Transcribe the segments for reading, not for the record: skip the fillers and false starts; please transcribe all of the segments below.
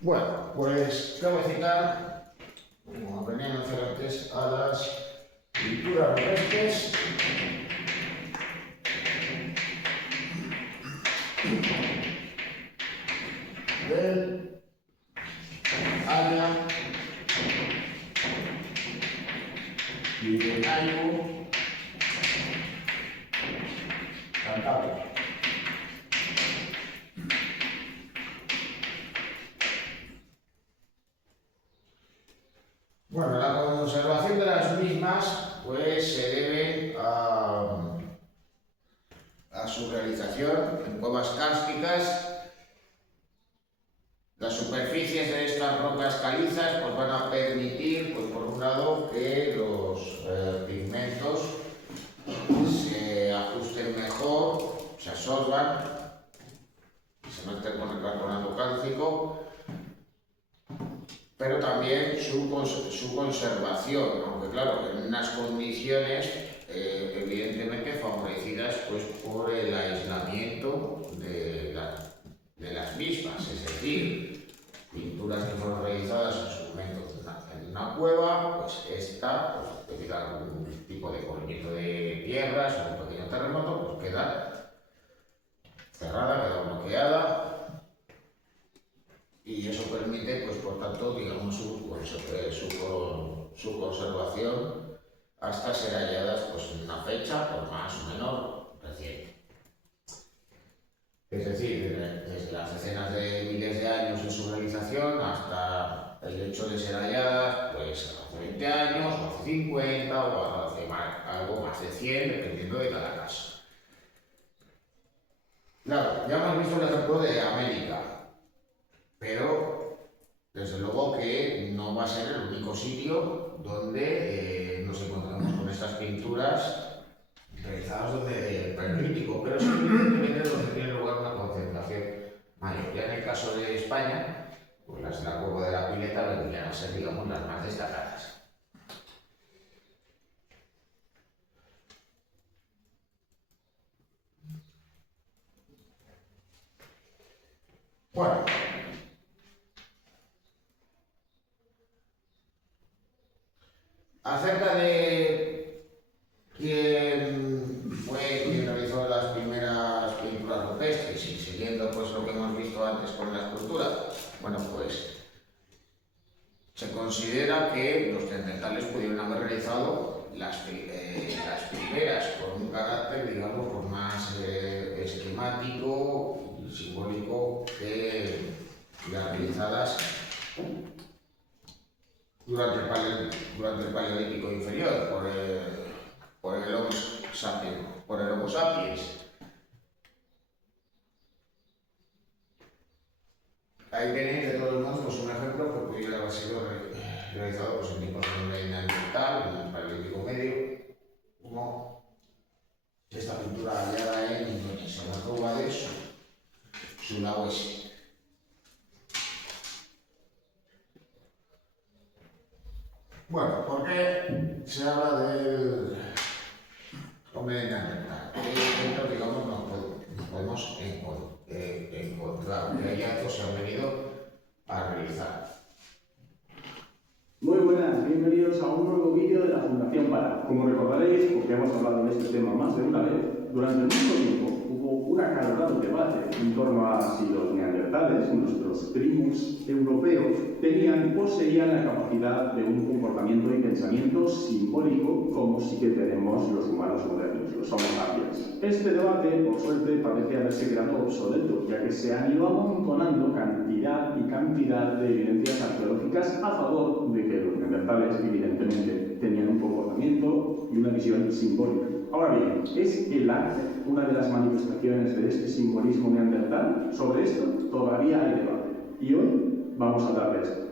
Bueno, pues cabe citar, como venía a hacer antes, a las pinturas rupestres del área Pirenaico Cantábrica. Bueno, la conservación de las mismas pues se debe a su realización en cuevas kársticas. Las superficies de estas rocas calizas pues, van a permitir, pues, por un lado, que los pigmentos se ajusten mejor, se absorban, se meten con el carbonato cálcico, pero también su conservación, aunque claro, en unas condiciones evidentemente favorecidas pues, por el aislamiento de las mismas, es decir, pinturas que fueron realizadas en su momento en una cueva, pues esta, pues, debido a algún tipo de corrimiento de tierras o un pequeño terremoto, pues queda cerrada, queda bloqueada. Y eso permite, pues por tanto, digamos, su conservación hasta ser halladas pues, en una fecha pues, más o menos reciente. Es decir, desde las decenas de miles de años de su realización hasta el hecho de ser halladas pues, hace 20 años, o hace 50, o hace algo más de 100, dependiendo de cada caso. Claro, ya hemos visto el ejemplo de América. Pero, desde luego que no va a ser el único sitio donde nos encontramos con estas pinturas realizadas desde el Paleolítico, pero sí evidentemente donde tiene lugar una concentración mayor. Ya en el caso de España, pues las de la Cueva de la Pileta vendrían a ser, digamos, las más destacadas. Bueno. Acerca de quién fue quien realizó las primeras pinturas rupestres y siguiendo pues lo que hemos visto antes con la escultura, bueno pues se considera que los neandertales pudieron haber realizado las primeras con un carácter, digamos, pues más esquemático y simbólico que las realizadas durante el Paleolítico inferior, por el Homo sapiens. Ahí tenéis de todos modos pues, un ejemplo que pudiera haber sido realizado pues, en tiempos de Neandertal, en el Paleolítico medio, como esta pintura hallada en Indonesia, la cueva de Sulawesi. Bueno, ¿por qué se habla del hombre de Neandertal? ¿Qué ejemplos, digamos, nos podemos encontrar? ¿Qué hallazgos se han venido a realizar? Muy buenas, bienvenidos a un nuevo vídeo de la Fundación Para. Como recordaréis, porque hemos hablado de este tema más de una vez, durante mucho tiempo hubo un acalorado debate en torno a si los neandertales, nuestros primos europeos, tenían y poseían la capacidad de un comportamiento y pensamiento simbólico como sí que tenemos los humanos modernos, los Homo sapiens. Este debate, por suerte, parece haberse quedado obsoleto, ya que se han ido amontonando cantidad y cantidad de evidencias arqueológicas a favor de que los neandertales, evidentemente, tenían un comportamiento y una visión simbólica. Ahora bien, ¿es el arte una de las manifestaciones de este simbolismo neandertal? Sobre esto todavía hay debate. Y hoy vamos a hablar de esto.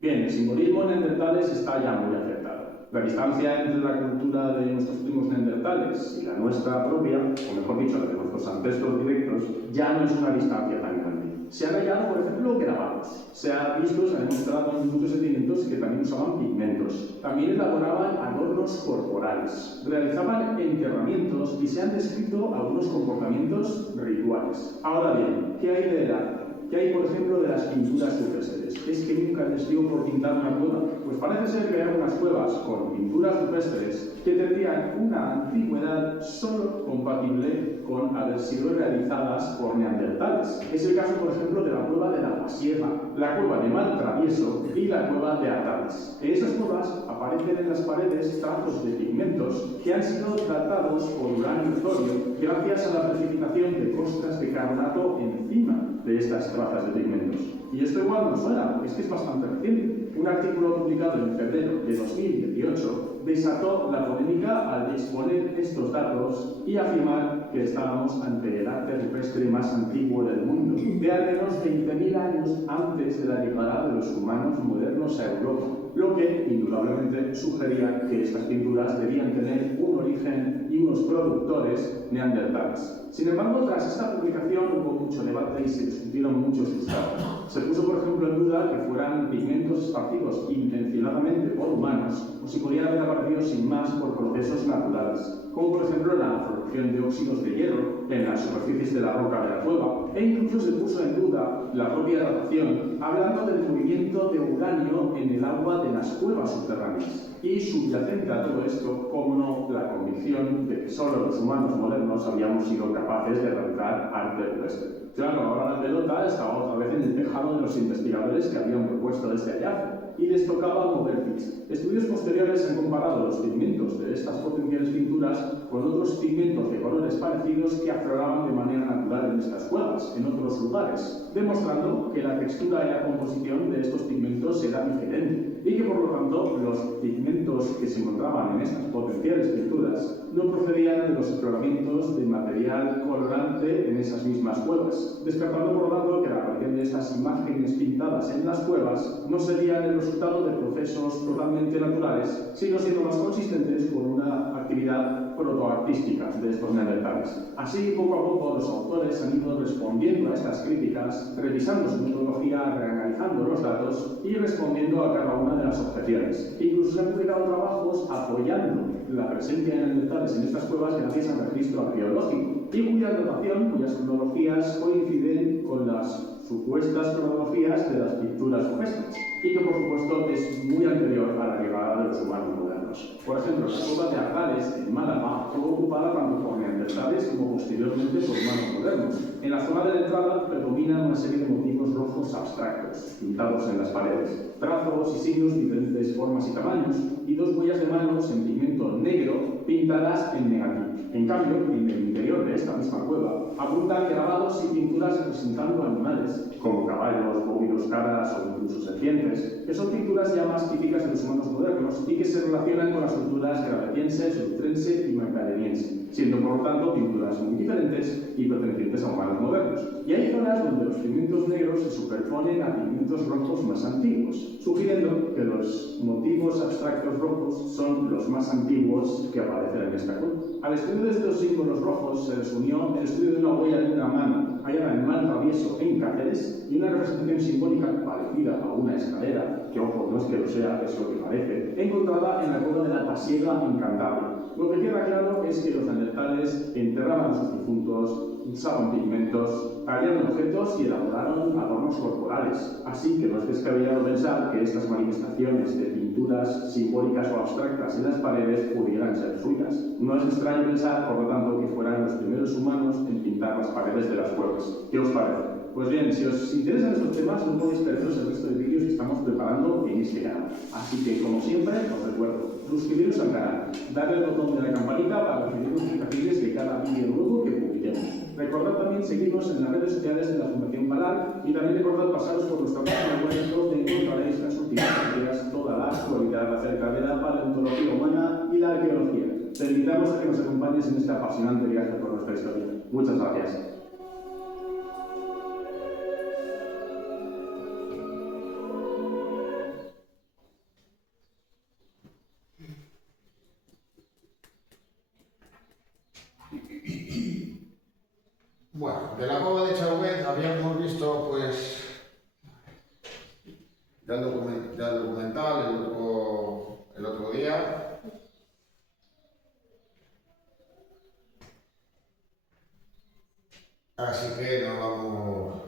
Bien, el simbolismo en neandertales está ya muy afectado. La distancia entre la cultura de nuestros primos neandertales y la nuestra propia, o mejor dicho, la de nuestros ancestros directos, ya no es una distancia tan grande. Se han hallado, por ejemplo, grabados. Se ha demostrado en muchos sedimentos que también usaban pigmentos. También elaboraban adornos corporales. Realizaban enterramientos y se han descrito algunos comportamientos rituales. Ahora bien, ¿qué hay del arte? ¿Qué hay, por ejemplo, de las pinturas rupestres? ¿Es que nunca les dio por pintar una cueva? Pues parece ser que hay algunas cuevas con pinturas rupestres que tendrían una antigüedad solo compatible con haber sido realizadas por neandertales. Es el caso, por ejemplo, de la cueva de la Pasiega, la cueva de Maltravieso y la cueva de Artales. En esas cuevas aparecen en las paredes trazos de pigmentos que han sido tratados por uranio y torio gracias a la precipitación de costras de carbonato encima de estas trazas de pigmentos. Y esto igual nos suena, es que es bastante reciente. Un artículo publicado en febrero de 2018 desató la polémica al exponer estos datos y afirmar que estábamos ante el arte rupestre más antiguo del mundo, de al menos 20.000 años antes de la llegada de los humanos modernos a Europa, lo que indudablemente sugería que estas pinturas debían tener un origen y unos productores neandertales. Sin embargo, tras esta publicación hubo mucho debate y se discutieron muchos sus datos. Se puso, por ejemplo, en duda que fueran pigmentos esparcidos intencionadamente por humanos o si podían haber aparecido sin más por procesos naturales, como por ejemplo la producción de óxidos de hierro en las superficies de la roca de la cueva, e incluso se puso en duda la propia datación, hablando del movimiento de uranio en el agua de las cuevas subterráneas. Y subyacente a todo esto, como no, la convicción de que solo los humanos modernos habíamos sido capaces de realizar arte rupestre. Claro, ahora la pelota estaba otra vez en el tejado de los investigadores que habían propuesto este hallazgo, y les tocaba mover ficha. Estudios posteriores han comparado los pigmentos de estas potenciales pinturas con otros pigmentos de colores parecidos que afloraban de manera natural en estas cuevas, en otros lugares, demostrando que la textura y la composición de estos pigmentos era diferente, y que por lo tanto los pigmentos que se encontraban en estas potenciales pinturas no procedían de los exploramientos de material colorante en esas mismas cuevas, descartando por lo tanto que la aparición de estas imágenes pintadas en las cuevas no serían el resultado de procesos totalmente naturales, sino siendo más consistentes con una actividad protoartística de estos neandertales. Así, poco a poco, los autores han ido respondiendo a estas críticas, revisando su metodología, reanalizando los datos y respondiendo a cada una de las objeciones. Incluso se han publicado trabajos apoyando la presencia de neandertales en estas cuevas gracias al registro arqueológico y cuya datación, cuyas cronologías coinciden con las supuestas cronologías de las pinturas rupestres y que por supuesto es muy anterior a la llegada de los humanos modernos. Por ejemplo, la cueva de Artales en Málaga fue ocupada tanto por neandertales como posteriormente por humanos modernos. En la zona de la entrada predominan una serie de motivos rojos abstractos pintados en las paredes, trazos y signos de diferentes formas y tamaños y dos huellas de manos en pigmento negro pintadas en negativo. En cambio, en el interior de esta misma cueva abundan grabados y pinturas representando animales, como caballos, bóvidos, cabras o incluso serpientes, que son pinturas ya más típicas de los humanos modernos y que se relacionan con las culturas gravetiense, lutrense y magdaleniense, siendo por lo tanto pinturas muy diferentes y pertenecientes a humanos modernos. Y hay zonas donde los pigmentos negros se superponen a pigmentos rojos más antiguos, sugiriendo que los motivos abstractos rojos son los más antiguos que aparecen en esta cueva. Al estudio de estos símbolos rojos se les unió el estudio de una huella de una mano hallada en Maltravieso en Cáceres y una representación simbólica parecida a una escalera, que ojo, no es que lo sea, es lo que parece, encontrada en la cueva de la Pasiega en Cantabria. Lo que queda claro es que los neandertales enterraban a sus difuntos, usaban pigmentos, tallaron objetos y elaboraron adornos corporales. Así que no es descabellado pensar que estas manifestaciones de pinturas simbólicas o abstractas en las paredes pudieran ser suyas. No es extraño pensar, por lo tanto, que fueran los primeros humanos en pintar las paredes de las cuevas. ¿Qué os parece? Pues bien, si os interesan estos temas, no podéis perderos el resto de vídeos que estamos preparando en este canal. Así que, como siempre, os recuerdo, suscribiros al canal, darle al botón de la campanita para recibir notificaciones de cada vídeo nuevo que publiquemos. Recordad también seguirnos en las redes sociales de la Fundación Palar y también recordad pasaros por nuestra página web donde encontraréis las últimas noticias, toda la actualidad acerca de la paleontología humana y la arqueología. Te invitamos a que nos acompañes en este apasionante viaje por nuestra historia. Muchas gracias. Bueno, de la cueva de Chauvet habíamos visto pues ya el documental el otro día. Así que no vamos,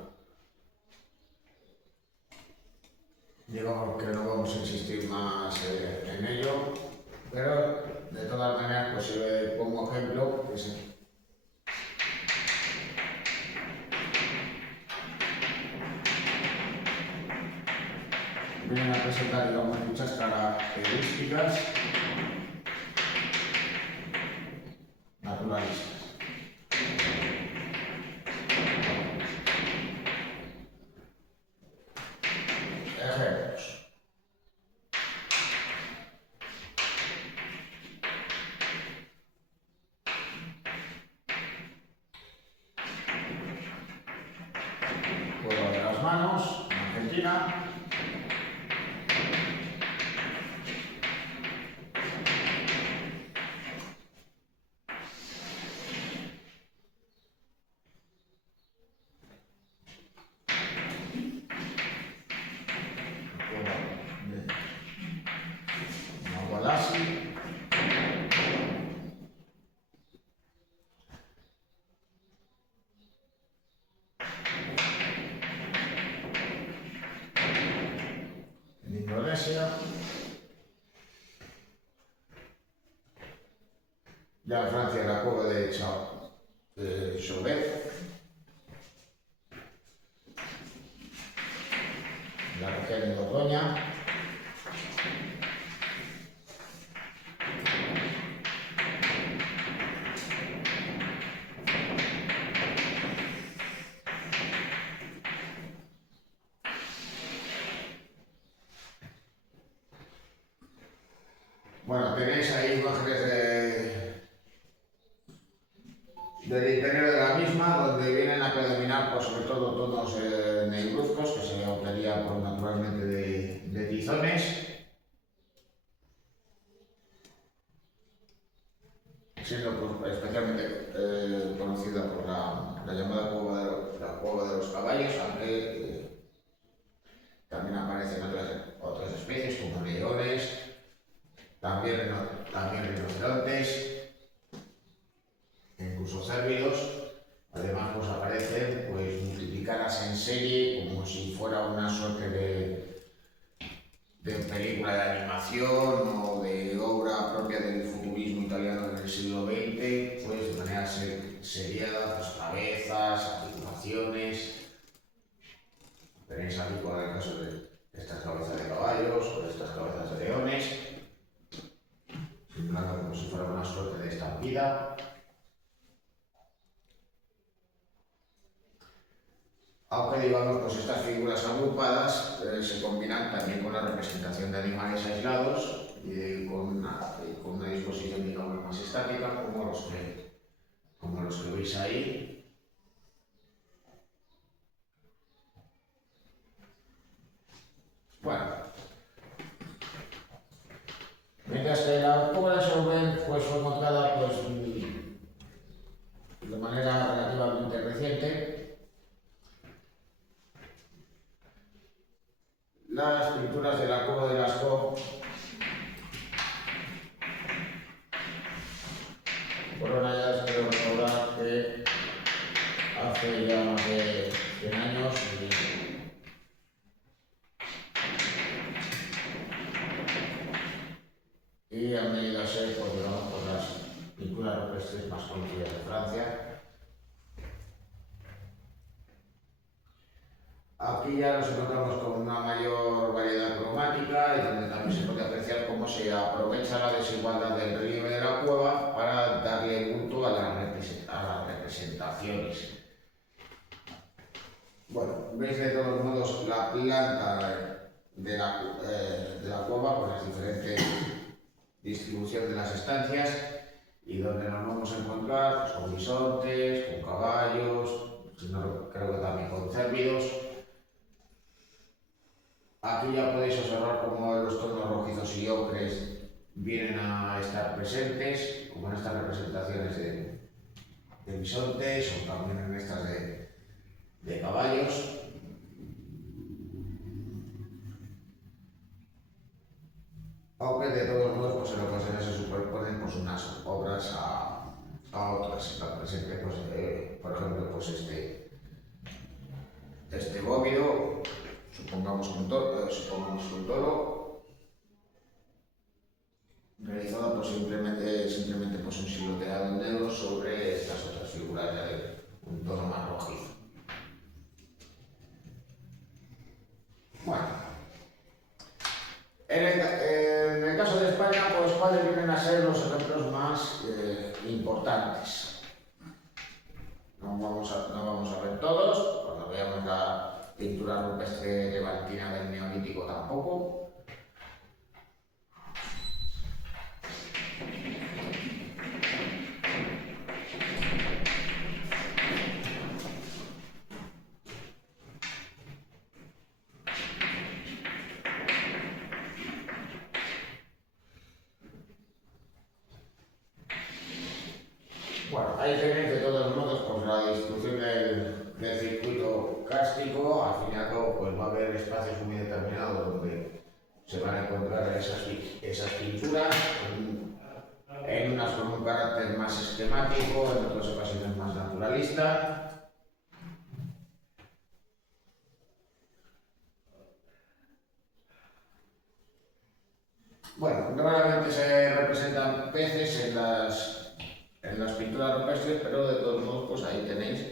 digamos que no vamos a insistir más en ello, pero de todas maneras pues si pongo ejemplo, que sí. Vienen a presentar, digamos, muchas características naturalistas. Ejemplos. Cueva de las Manos, en Argentina. Nahualasi. En Indonesia. Ya en Francia la cueva de Chauvet. La región de Borgoña. Bueno, tenéis ahí imágenes del interior de la misma, donde vienen a predominar pues, sobre todo tonos negruzcos, que se obtenían pues, naturalmente de tizones, siendo pues, especialmente conocida por la llamada cueva de los caballos, aunque también aparecen otras especies como leones, también rinocerontes, incluso cérvidos. Además pues aparecen pues multiplicadas en serie como si fuera una suerte de película de animación o de obra propia del futurismo italiano en el siglo XX, pues de manera seriada, pues cabezas, articulaciones. Tenéis aquí por el caso de estas cabezas de caballos o de estas cabezas de leones, simulando como si fuera una suerte de estampida. Aunque digamos, pues estas figuras agrupadas se combinan también con la representación de animales aislados y con una disposición, digamos, más estática, como los que veis ahí. Bueno, mientras que la cueva de Chauvet pues, fue encontrada pues, de manera relativamente reciente, las pinturas de la cueva de Lascaux fueron halladas, creo recordar que hace ya más de 100 años y han venido a ser pues, digamos, pues, las pinturas rupestres más conocidas de Francia. Aquí ya nos encontramos con una mayor variedad cromática y donde también se puede apreciar cómo se aprovecha la desigualdad del relieve de la cueva para darle culto a las representaciones. Bueno, veis de todos modos la planta de la cueva con las diferentes distribución de las estancias y donde nos vamos a encontrar pues, con bisontes, con caballos, creo que también con cérvidos. Aquí ya podéis observar cómo los tonos rojizos y ocres vienen a estar presentes, como en estas representaciones de bisontes o también en estas de caballos. Aunque de todos modos, pues en ocasiones se superponen pues, unas obras a otras. Está presente, pues, por ejemplo, pues este bóvido, supongamos un toro, realizado pues, simplemente pues, un silueteado negro sobre estas otras figuras de un tono más rojizo. Bueno, en el caso de España, pues cuáles vienen a ser los ejemplos más importantes. No vamos a ver todos, cuando veamos la pintura rupestre levantina del Neolítico tampoco. Bueno, ahí tenéis de todos modos pues, la distribución del circuito kárstico. Al fin y al cabo pues, va a haber espacios muy determinados donde se van a encontrar esas pinturas, en unas con un carácter más esquemático, en otras ocasiones más naturalista. Bueno, normalmente se representan peces en las pinturas rupestres, pero de todos modos, pues ahí tenéis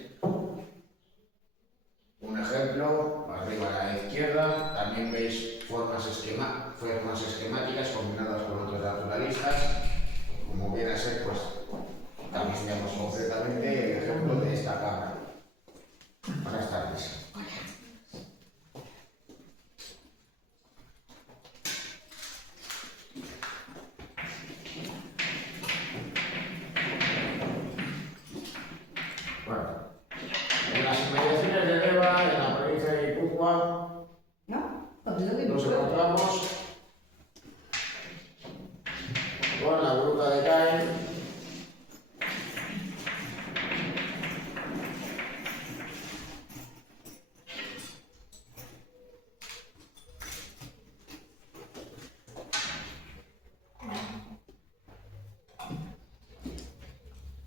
un ejemplo, arriba a la izquierda. También veis formas esquemáticas combinadas con otros naturalistas, como viene a ser, pues, también veamos concretamente el ejemplo de esta cabra. Buenas tardes. Bueno, en las inmediaciones de Deva, en la provincia de Guipúzcoa, nos encontramos con la gruta de Caen,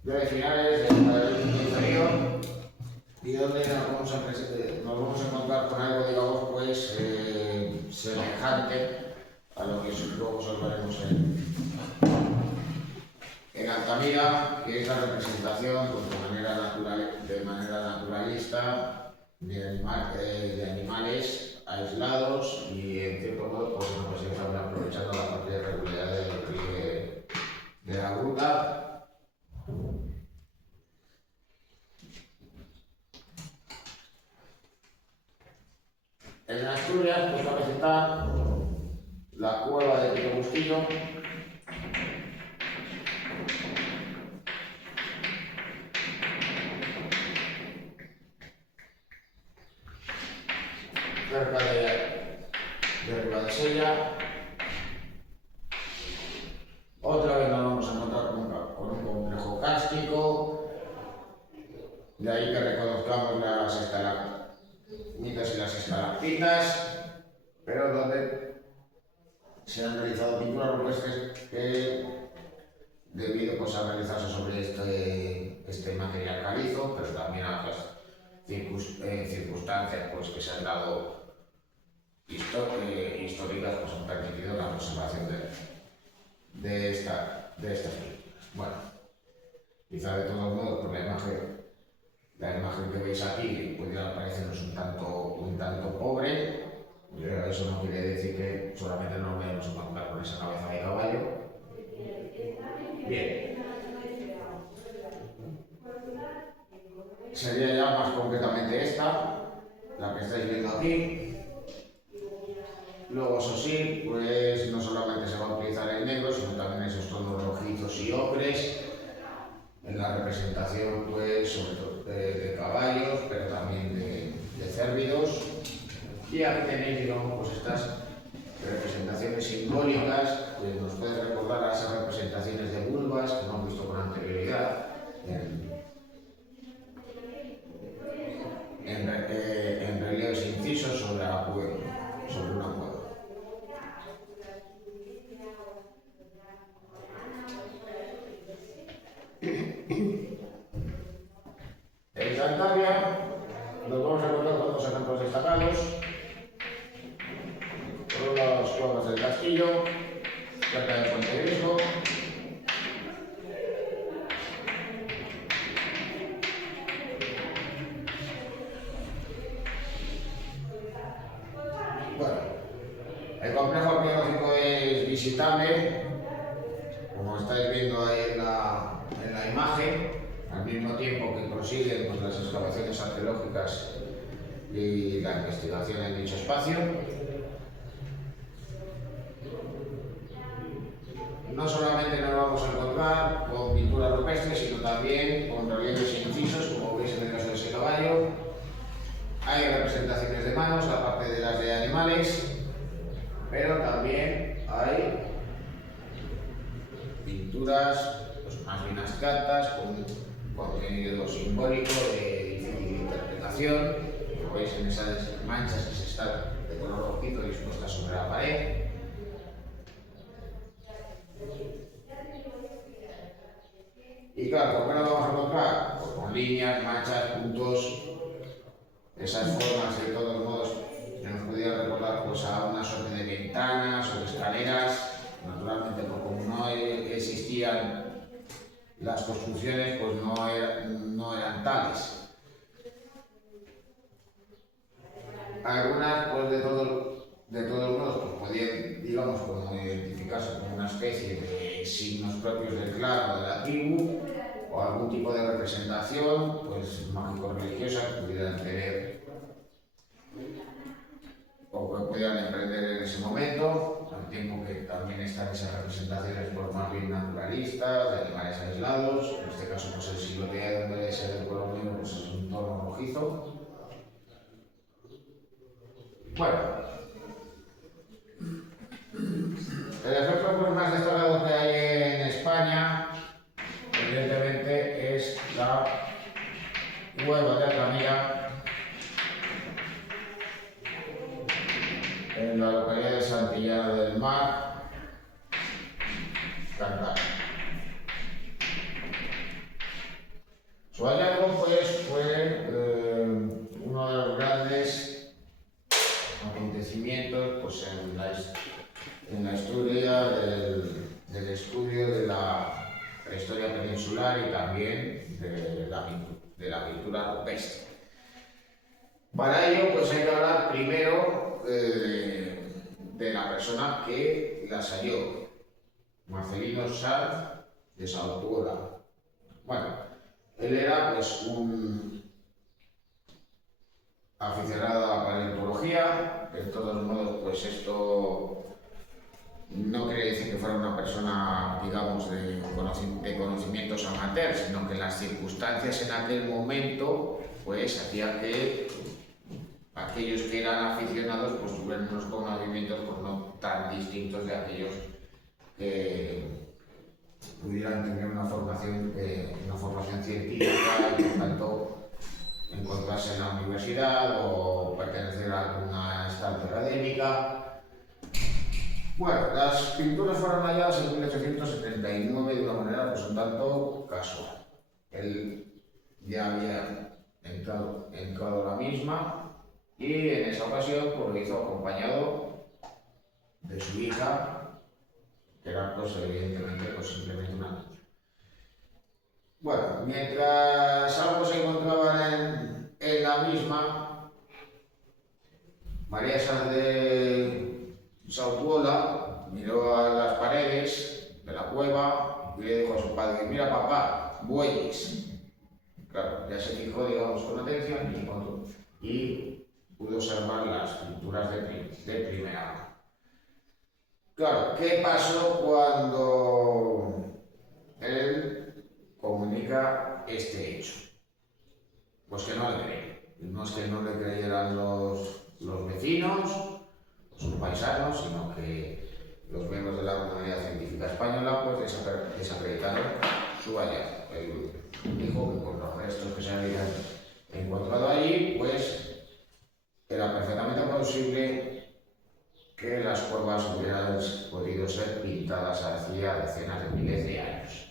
de finales del Paleolítico inferior, y donde nos vamos a encontrar con algo, digamos, pues semejante a lo que luego observaremos en Altamira, que es la representación pues, de manera naturalista de animales aislados y en cierto modo pues, en ocasiones también aprovechando la propia irregularidad del relieve de la gruta. En Asturias pues también está la cueva de Tito Bustillo, cerca de Ribadesella. Otra vez nos vamos a encontrar con un complejo kárstico, de ahí que reconozcamos las estalagmitas y las estalactitas, pero donde se han realizado pinturas rupestres que, debido pues, a realizarse sobre este material calizo, pero también a otras circunstancias pues, que se han dado históricas, pues han permitido la conservación de estas pinturas. Bueno, quizá de todos modos, por la imagen que veis aquí pudiera parecernos un tanto pobre, pero eso no quiere decir que solamente nos vayamos a encontrar con esa cabeza de caballo. Bien. Sería ya más concretamente esta, la que estáis viendo aquí. Luego, eso sí, pues no solamente se va a utilizar el negro, sino también esos tonos rojizos y ocres en la representación, pues, sobre todo de caballos, pero también de cérvidos. Y aquí tenéis, digamos, pues estas representaciones simbólicas que nos pueden recordar a esas representaciones de vulvas que hemos visto con anterioridad en destacados, por las cuevas del castillo, cerca del Puente Visco. Bueno, el complejo arqueológico es visitable, como estáis viendo ahí en la imagen, al mismo tiempo que prosiguen pues, las excavaciones arqueológicas y la investigación en dicho espacio. No solamente nos vamos a encontrar con pinturas rupestres, sino también con relieves e incisos, como veis en el caso de ese caballo. Hay representaciones de manos, aparte de las de animales, pero también hay pinturas pues, más bien abstractas, con contenido simbólico de difícil interpretación. Como veis en esas manchas que se están de color rojizo dispuestas sobre la pared. Y claro, ¿por qué nos vamos a encontrar? Pues con líneas, manchas, puntos, esas formas de todos modos que nos podían recordar pues, a una suerte de ventanas o de escaleras. Naturalmente, pues, como no existían las construcciones, pues no eran tales. Algunas, pues de todos modos, pues podían, digamos, como identificarse como una especie de signos propios del clan o de la tribu, o algún tipo de representación, pues mágico-religiosa que pudieran tener o que pudieran emprender en ese momento, al tiempo que también están esas representaciones por más bien naturalistas, de animales aislados. En este caso, pues el siluete donde debe ser el color negro, pues es un tono rojizo. Bueno, el efecto pues, más destacado que hay en España, evidentemente, es la cueva de Altamira, en la localidad de Santillana del Mar, Cantabria. Su hallazgo pues, fue uno de los grandes acontecimientos pues, en la historia del estudio de la prehistoria peninsular y también de la pintura rupestre. Para ello pues, hay que hablar primero de la persona que las halló, Marcelino Sanz de Sautuola. Bueno, él era pues un aficionado a la paleontología. De todos modos, pues esto no quiere decir que fuera una persona, digamos, de conocimientos amateurs, sino que las circunstancias en aquel momento pues hacían que aquellos que eran aficionados pues tuvieran unos conocimientos pues, no tan distintos de aquellos que pudieran tener una formación científica y por tanto encontrarse en la universidad o pertenecer a alguna estancia académica. Bueno, las pinturas fueron halladas en 1879 de una manera pues un tanto casual. Él ya había entrado a la misma y en esa ocasión pues, lo hizo acompañado de su hija, que era pues, evidentemente pues, simplemente una niña. Bueno, mientras algo se encontraba en la misma, María Sanz de Sautuola miró a las paredes de la cueva y le dijo a su padre: mira papá, bueyes. Claro, ya se fijó, digamos, con atención y pudo observar las pinturas de primera mano. Claro, ¿qué pasó cuando él comunica este hecho? Pues que no le creen. No es que no le creyeran los vecinos o sus paisanos, sino que los miembros de la comunidad científica española pues desacreditaron su hallazgo. Él dijo que con los restos que se habían encontrado allí, pues era perfectamente posible que las cuevas hubieran podido ser pintadas hacía decenas de miles de años.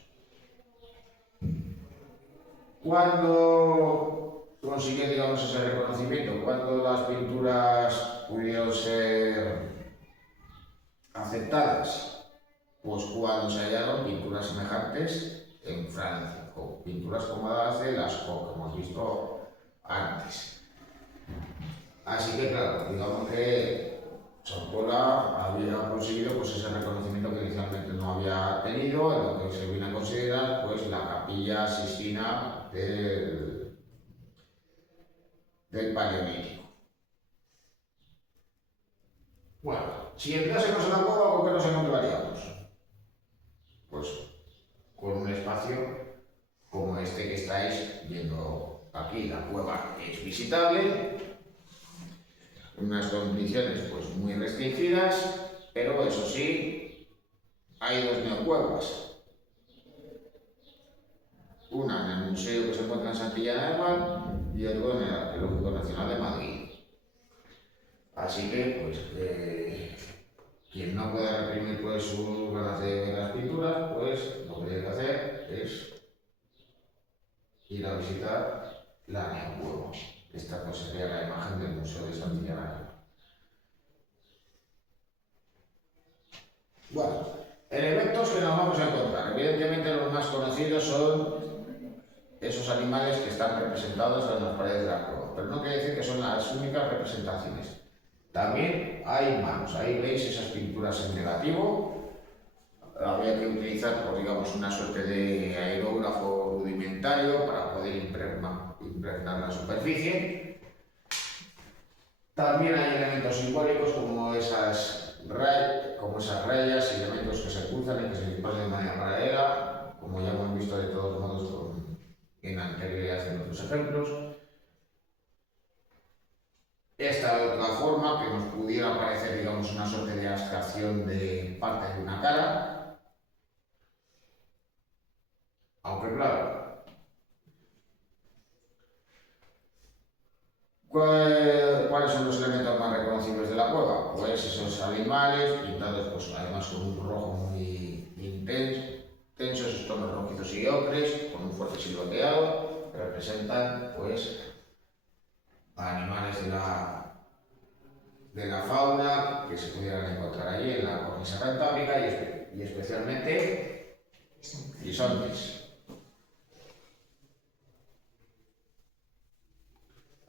Cuando consigue, digamos, ese reconocimiento? ¿Cuándo las pinturas pudieron ser aceptadas? Pues cuando se hallaron pinturas semejantes en Francia, o pinturas como las de Lascaux, que hemos visto antes. Así que, claro, digamos que Sant'Ola había conseguido pues, ese reconocimiento que inicialmente no había tenido, en lo que se viene a considerar pues, la capilla Sistina del Paleolítico. Bueno, si entrásemos en la cueva, ¿con qué nos encontraríamos? Pues con un espacio como este que estáis viendo aquí. La cueva es visitable, unas condiciones pues muy restringidas, pero eso sí, hay dos neocuevas. Una en el museo que se encuentra en Santillana del Mar y otro en el Arqueológico Nacional de Madrid. Así que, pues, quien no pueda reprimir pues, sus ganas de ver las pinturas, pues lo que tiene que hacer es ir a visitar la neocueva. Esta pues, sería la imagen del Museo de Santillana del Mar. Bueno, elementos que nos vamos a encontrar. Evidentemente los más conocidos son esos animales que están representados en las paredes de la cueva, pero no quiere decir que son las únicas representaciones. También hay manos, ahí veis esas pinturas en negativo. Había que utilizar, pues, digamos, una suerte de aerógrafo rudimentario para poder impregnar la superficie. También hay elementos simbólicos como esas rayas y elementos que se cruzan y que se disponen de manera paralela, como ya hemos visto de todos modos en anterioridad en otros ejemplos. Esta otra forma que nos pudiera parecer, digamos, una suerte de abstracción de parte de una cara, aunque claro, ¿cuáles son los elementos más reconocibles de la cueva? Pues esos animales pintados, pues además con un rojo muy intenso, esos tonos rojizos y ocres, con un fuerte silbateado, que representan, pues, animales de la fauna que se pudieran encontrar allí en la cornisa cantábrica y especialmente bisontes.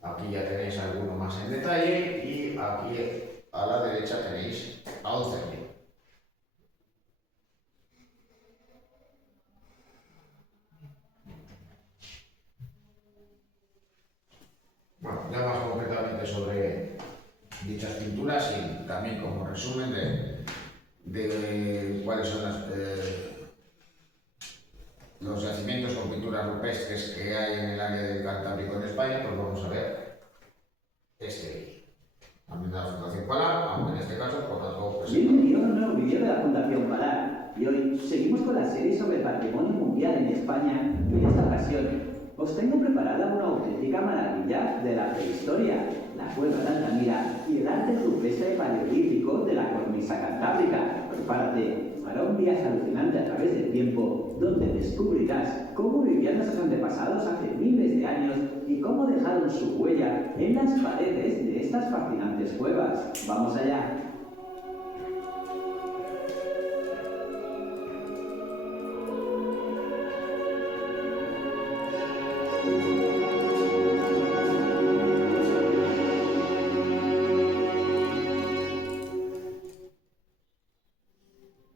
Aquí ya tenéis alguno más en detalle y aquí a la derecha tenéis a un cerdito. Bueno, ya más concretamente sobre dichas pinturas y también como resumen de cuáles son los yacimientos con pinturas rupestres que hay en el área del Cantábrico en España, pues vamos a ver este vídeo. También de la Fundación Palar, aunque en este caso por otro pues, bienvenido a un nuevo vídeo de la Fundación Palar. Y hoy seguimos con la serie sobre el patrimonio mundial en España y en esta ocasión os tengo preparada una auténtica maravilla de la prehistoria, la cueva de Altamira y el arte rupestre paleolítico de la cornisa cantábrica. Prepárate para un viaje alucinante a través del tiempo, donde descubrirás cómo vivían nuestros antepasados hace miles de años y cómo dejaron su huella en las paredes de estas fascinantes cuevas. ¡Vamos allá!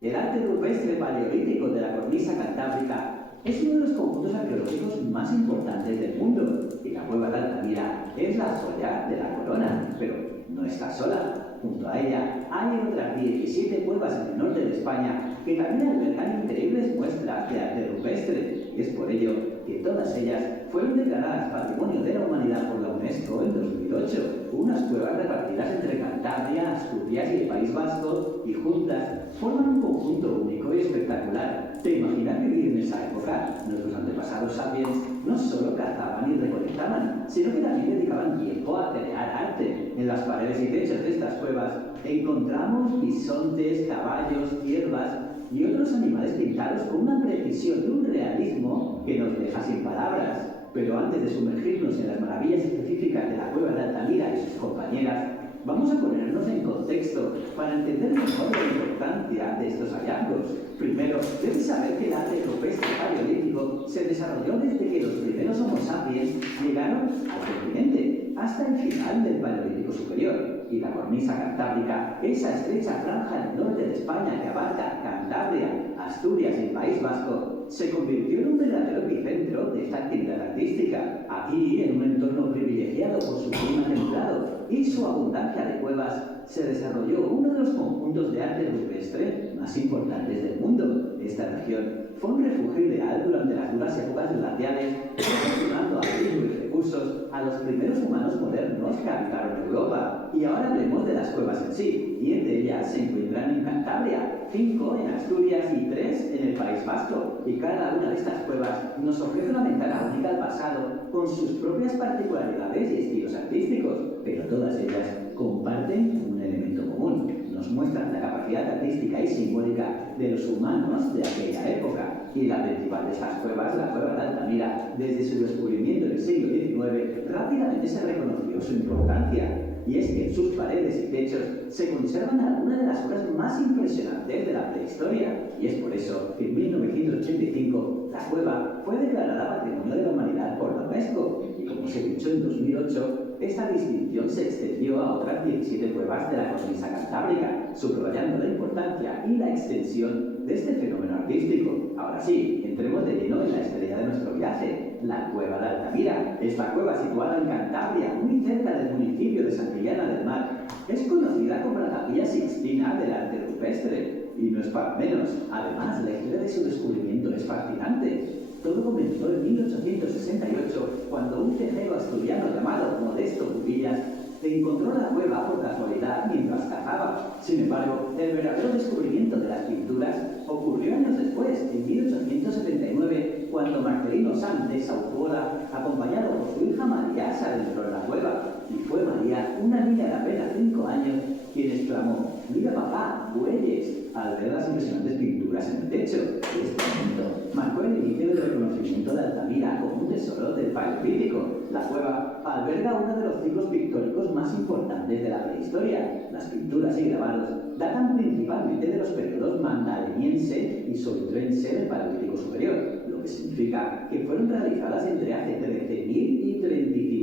El arte rupestre paleolítico de la cornisa cantábrica es uno de los conjuntos arqueológicos más importantes del mundo y la cueva de Altamira es la joya de la corona, pero no está sola. Junto a ella hay otras 17 cuevas en el norte de España que también albergan increíbles muestras de arte rupestre y es por ello que todas ellas fueron declaradas Patrimonio de la Humanidad por la UNESCO en 2008. Unas cuevas repartidas entre Cantabria, Asturias y el País Vasco y juntas forman un conjunto único y espectacular. ¿Te imaginas vivir en esa época? Nuestros antepasados sapiens no solo cazaban y recolectaban, sino que también dedicaban tiempo a crear arte. En las paredes y techos de estas cuevas encontramos bisontes, caballos, ciervas y otros animales pintados con una precisión y un realismo que nos deja sin palabras. Pero antes de sumergirnos en las maravillas específicas de la cueva de Altamira y sus compañeras, vamos a ponernos en contexto para entender mejor la importancia de estos hallazgos. Primero, debes saber que el arte rupestre paleolítico se desarrolló desde que los primeros Homo sapiens llegaron al continente, hasta el final del Paleolítico superior. Y la cornisa cantábrica, esa estrecha franja en el norte de España que abarca Cantabria, Asturias y el País Vasco, se convirtió en un verdadero epicentro de esta actividad artística. Aquí, en un entorno privilegiado por su clima templado y su abundancia de cuevas, se desarrolló uno de los conjuntos de arte rupestre más importantes del mundo. Esta región fue un refugio ideal durante las duras épocas glaciales, proporcionando abrigo y recursos a los primeros humanos modernos que habitaron Europa. Y ahora hablemos de las cuevas en sí. 10 de ellas se encuentran en Cantabria, 5 en Asturias y 3 en el País Vasco. Y cada una de estas cuevas nos ofrece una ventana única al pasado, con sus propias particularidades y estilos artísticos. Pero todas ellas comparten un elemento común. Nos muestran la capacidad artística y simbólica de los humanos de aquella época. Y la principal de estas cuevas, la cueva de Altamira, desde su descubrimiento en el siglo XIX, rápidamente se reconoció su importancia. Y es que en sus paredes y techos se conservan algunas de las obras más impresionantes de la prehistoria. Y es por eso que en 1985 la cueva fue declarada Patrimonio de la Humanidad por la UNESCO. Y como se dicho en 2008, esta distinción se extendió a otras 17 cuevas de la cornisa cantábrica, subrayando la importancia y la extensión de este fenómeno artístico. Ahora sí, entremos de lleno en la estrella de nuestro viaje, la cueva de Altamira. Esta cueva, situada en Cantabria, muy cerca del municipio de Santillana del Mar, es conocida como la Capilla Sixtina del arte rupestre. Y no es para menos. Además, la historia de su descubrimiento es fascinante. Todo comenzó en 1868, cuando un tejero asturiano llamado Modesto Cubillas encontró la cueva por casualidad mientras cazaba. Sin embargo, el verdadero descubrimiento de las pinturas ocurrió años después, en 1879, cuando Marcelino Sanz de Sauzuola, acompañado por su hija María, se adentró en la cueva. Y fue María, una niña de apenas 5 años, quien exclamó: «¡Mira, papá, bueyes!», al ver las impresionantes pinturas en el techo. Este momento marcó el inicio del reconocimiento de Altamira como un tesoro del Paleolítico. La cueva alberga uno de los ciclos pictóricos más importantes de la prehistoria. Las pinturas y grabados datan principalmente de los periodos magdaleniense y solutrense del Paleolítico superior, lo que significa que fueron realizadas entre hace 13.000 y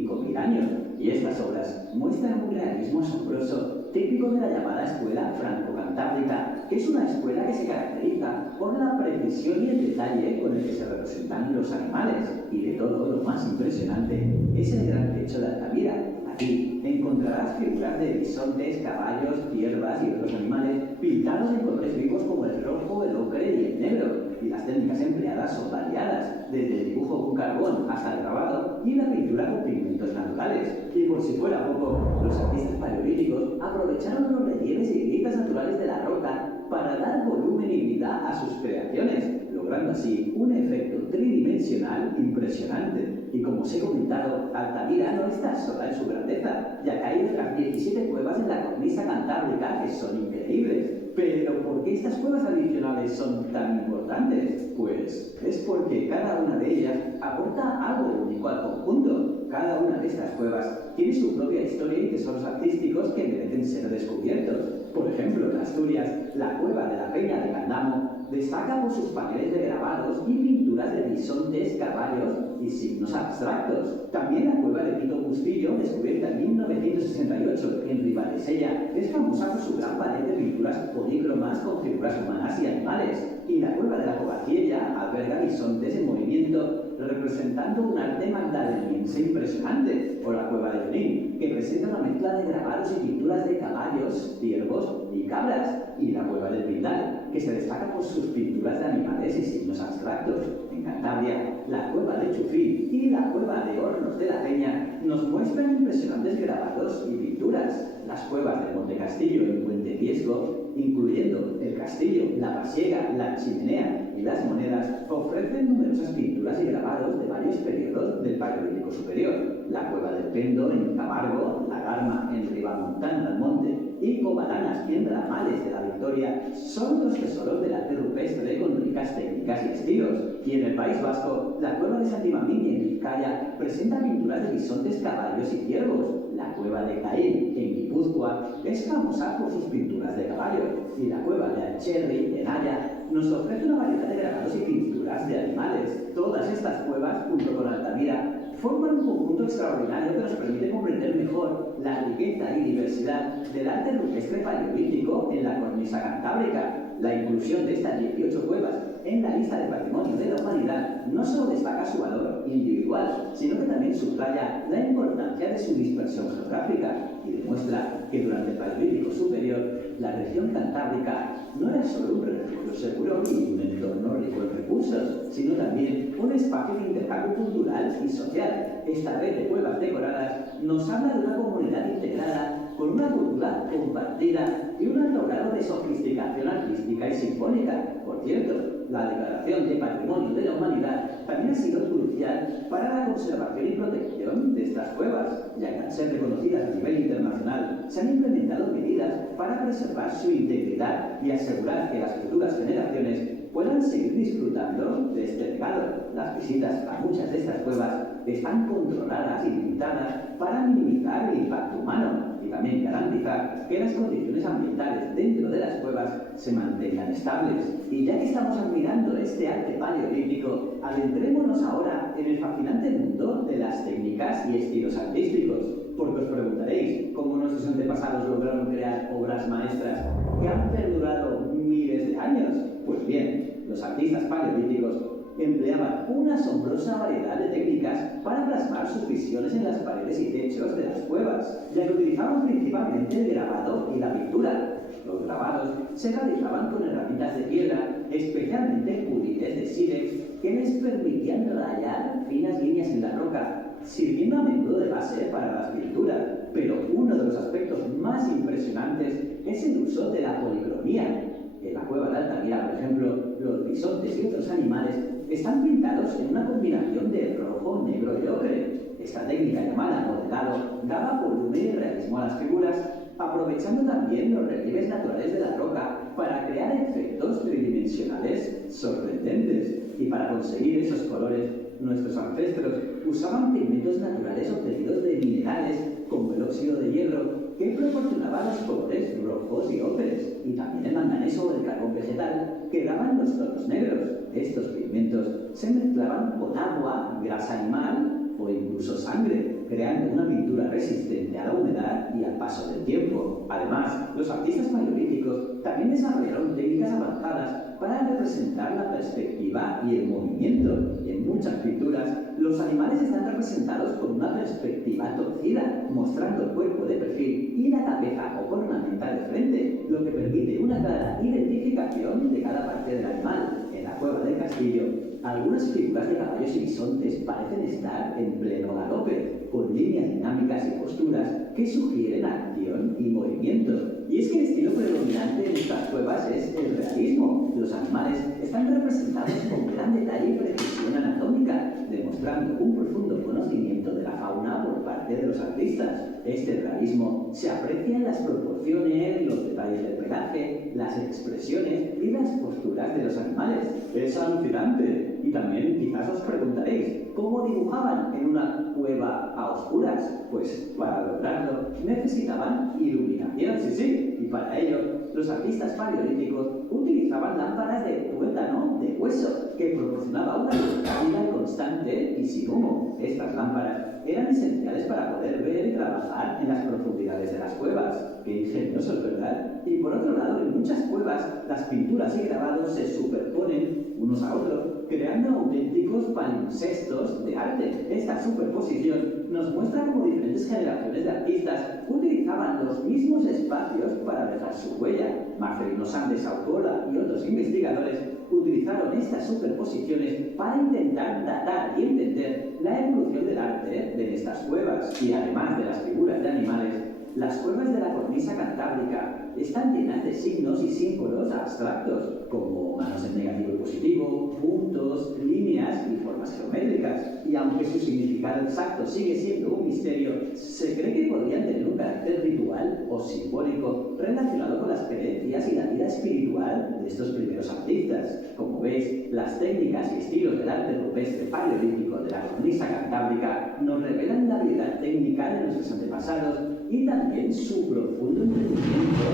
35.000 años. Y estas obras muestran un realismo asombroso, típico de la llamada escuela franco-cantábrica, que es una escuela que se caracteriza por la precisión y el detalle con el que se representan los animales. Y de todo, lo más impresionante es el gran techo de Altamira. Aquí encontrarás figuras de bisontes, caballos, ciervas y otros animales pintados en colores vivos como el rojo, el ocre y el negro. Y las técnicas empleadas son variadas, desde el dibujo con carbón hasta el grabado y la pintura con pigmentos naturales. Y por si fuera poco, los artistas paleolíticos aprovecharon los relieves y grietas naturales de la roca para dar volumen y vida a sus creaciones, logrando así un efecto tridimensional impresionante. Y como os he comentado, Altamira no está sola en su grandeza, ya que hay otras 17 cuevas en la cornisa cantábrica que son increíbles. Pero ¿por qué estas cuevas adicionales son tan importantes? Pues es porque cada una de ellas aporta algo único al conjunto. Cada una de estas cuevas tiene su propia historia y tesoros artísticos que merecen ser descubiertos. Por ejemplo, en Asturias, la cueva de la Peña de Candamo destaca por sus paneles de grabados y pinturas de bisontes, caballos y signos abstractos. También la cueva de Tito Bustillo, descubierta en 1968 en Ribadesella, es famosa por su gran pared de pinturas polícromas con figuras humanas y animales. Y la cueva de la Covaciella alberga bisontes en movimiento, representando un arte magdaleniense impresionante. O la cueva de Benín, que presenta una mezcla de grabados y pinturas de caballos, ciervos y cabras. Y la cueva del Pindal, que se destaca por sus pinturas de animales y signos abstractos. En Cantabria, la cueva de Chufí y la cueva de Hornos de la Peña nos muestran impresionantes grabados y pinturas. Las cuevas del Monte Castillo y Puente Viesgo, incluyendo el castillo, la pasiega, la chimenea y las monedas, ofrecen numerosas pinturas y grabados de varios periodos del Paleolítico superior. La cueva del Pendo en Camargo, la Garma en Ribamontana del Monte y Covalanas en Ramales de la Victoria son otros tesoros del arte rupestre con ricas técnicas y estilos. Y en el País Vasco, la cueva de Santimamín en Vizcaya presenta pinturas de bisontes, caballos y ciervos. La cueva de Caín en Guipúzcoa es famosa por sus pinturas de caballo. Y la cueva de Alcherri en Haya nos ofrece una variedad de grabados y pinturas de animales. Todas estas cuevas, junto con Altamira, forman un conjunto extraordinario que nos permite comprender mejor la riqueza y diversidad del arte rupestre paleolítico en la cornisa cantábrica. La inclusión de estas 18 cuevas en la lista de Patrimonio de la Humanidad no solo destaca su valor individual, sino que también subraya la importancia de su dispersión geográfica y demuestra que durante el Paleolítico Superior la región cantábrica no era solo un refugio seguro y un entorno rico en recursos, sino también un espacio de intercambio cultural y social. Esta red de cuevas decoradas nos habla de una comunidad integrada con una cultura compartida y un alto grado de sofisticación artística y sinfónica. Por cierto, la Declaración de Patrimonio de la Humanidad también ha sido crucial para la conservación y protección de estas cuevas, ya que al ser reconocidas a nivel internacional se han implementado medidas para preservar su integridad y asegurar que las futuras generaciones puedan seguir disfrutando de este legado. Las visitas a muchas de estas cuevas están controladas y limitadas para minimizar el impacto humano y también garantizar que las condiciones ambientales dentro de las cuevas se mantengan estables. Y ya que estamos admirando este arte paleolítico, adentrémonos ahora en el fascinante mundo de las técnicas y estilos artísticos. Porque os preguntaréis cómo nuestros antepasados lograron crear obras maestras que han perdurado miles de años. Pues bien, los artistas paleolíticos empleaban una asombrosa variedad de técnicas para plasmar sus visiones en las paredes y techos de las cuevas, ya que utilizaban principalmente el grabado y la pintura. Los grabados se realizaban con herramientas de piedra, especialmente pulides de sílex, que les permitían rayar finas líneas en la roca, sirviendo a menudo de base para las pinturas. Pero uno de los aspectos más impresionantes es el uso de la policromía. En la cueva de Altamira, por ejemplo, los bisontes y otros animales están pintados en una combinación de rojo, negro y ocre. Esta técnica llamada modelado daba volumen y realismo a las figuras, aprovechando también los relieves naturales de la roca para crear efectos tridimensionales sorprendentes. Y para conseguir esos colores, nuestros ancestros usaban pigmentos naturales obtenidos de minerales como el óxido de hierro, que proporcionaba los colores rojos y ocres, y también el manganeso o el carbón vegetal, que daban los tonos negros. Estos pigmentos se mezclaban con agua, grasa animal o incluso sangre, creando una pintura resistente a la humedad y al paso del tiempo. Además, los artistas paleolíticos también desarrollaron técnicas avanzadas para representar la perspectiva y el movimiento. Y en muchas pinturas, los animales están representados con una perspectiva torcida, mostrando el cuerpo de perfil y la cabeza o cornamenta de frente, lo que permite una clara identificación de cada parte del animal. En la cueva del castillo, algunas figuras de caballos y bisontes parecen estar en pleno galope, con líneas dinámicas y posturas que sugieren acción y movimiento. Y es que el estilo predominante en estas cuevas es el realismo. Los animales están representados con gran detalle y precisión anatómica, demostrando un profundo conocimiento de la fauna por parte de los artistas. Este realismo se aprecia en las proporciones, los detalles del pelaje, las expresiones y las posturas de los animales. Es alucinante. Y también quizás os preguntaréis, ¿cómo dibujaban en una cueva a oscuras? Pues para lograrlo necesitaban iluminación, sí, y para ello los artistas paleolíticos utilizaban lámparas de tuétano de hueso que proporcionaba una luz cálida y constante y sin humo. Estas lámparas eran esenciales para poder ver y trabajar en las profundidades de las cuevas. Qué ingeniosos, ¿verdad? Y por otro lado, en muchas cuevas las pinturas y grabados se superponen unos a otros, creando auténticos palimpsestos de arte. Esta superposición nos muestra cómo diferentes generaciones de artistas utilizaban los mismos espacios para dejar su huella. Marcelino Sánchez Aucola y otros investigadores utilizaron estas superposiciones para intentar datar y entender la evolución del arte de estas cuevas. Y además de las figuras de animales, las cuevas de la cornisa cantábrica están llenas de signos y símbolos abstractos, como manos en negativo y positivo, puntos, líneas y formas geométricas. Y aunque su significado exacto sigue siendo un misterio, se cree que podrían tener un carácter ritual o simbólico relacionado con las creencias y la vida espiritual de estos primeros artistas. Como veis, las técnicas y estilos del arte rupestre paleolítico de la cornisa cantábrica nos revelan la habilidad técnica de nuestros antepasados y también su profundo entendimiento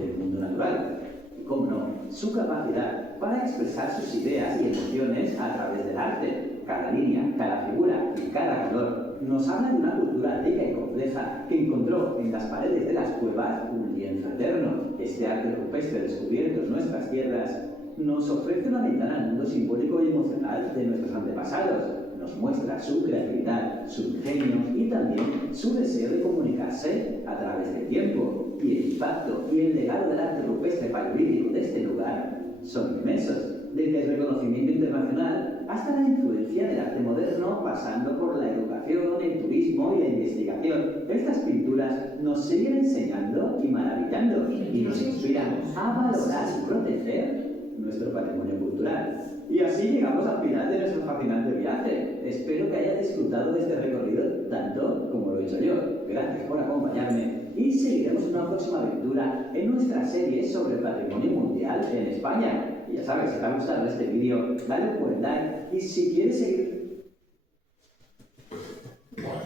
del mundo natural. Y, cómo no, su capacidad para expresar sus ideas y emociones a través del arte. Cada línea, cada figura y cada color nos habla de una cultura rica y compleja que encontró en las paredes de las cuevas un lienzo eterno. Este arte rupestre descubierto en nuestras tierras nos ofrece una ventana al mundo simbólico y emocional de nuestros antepasados. Nos muestra su creatividad, su ingenio y también su deseo de comunicarse a través del tiempo. Y el impacto y el legado del arte rupestre paleolítico de este lugar son inmensos. Desde el reconocimiento internacional hasta la influencia del arte moderno, pasando por la educación, el turismo y la investigación. Estas pinturas nos siguen enseñando y maravillando y nos inspiran a valorar y proteger nuestro patrimonio cultural. Y así llegamos al final de nuestro fascinante viaje. Espero que hayas disfrutado de este recorrido tanto como lo he hecho yo. Gracias por acompañarme y seguiremos una próxima aventura en nuestra serie sobre el patrimonio mundial en España. Y ya sabes, si te ha gustado este vídeo, dale un buen like y si quieres seguir... Bueno,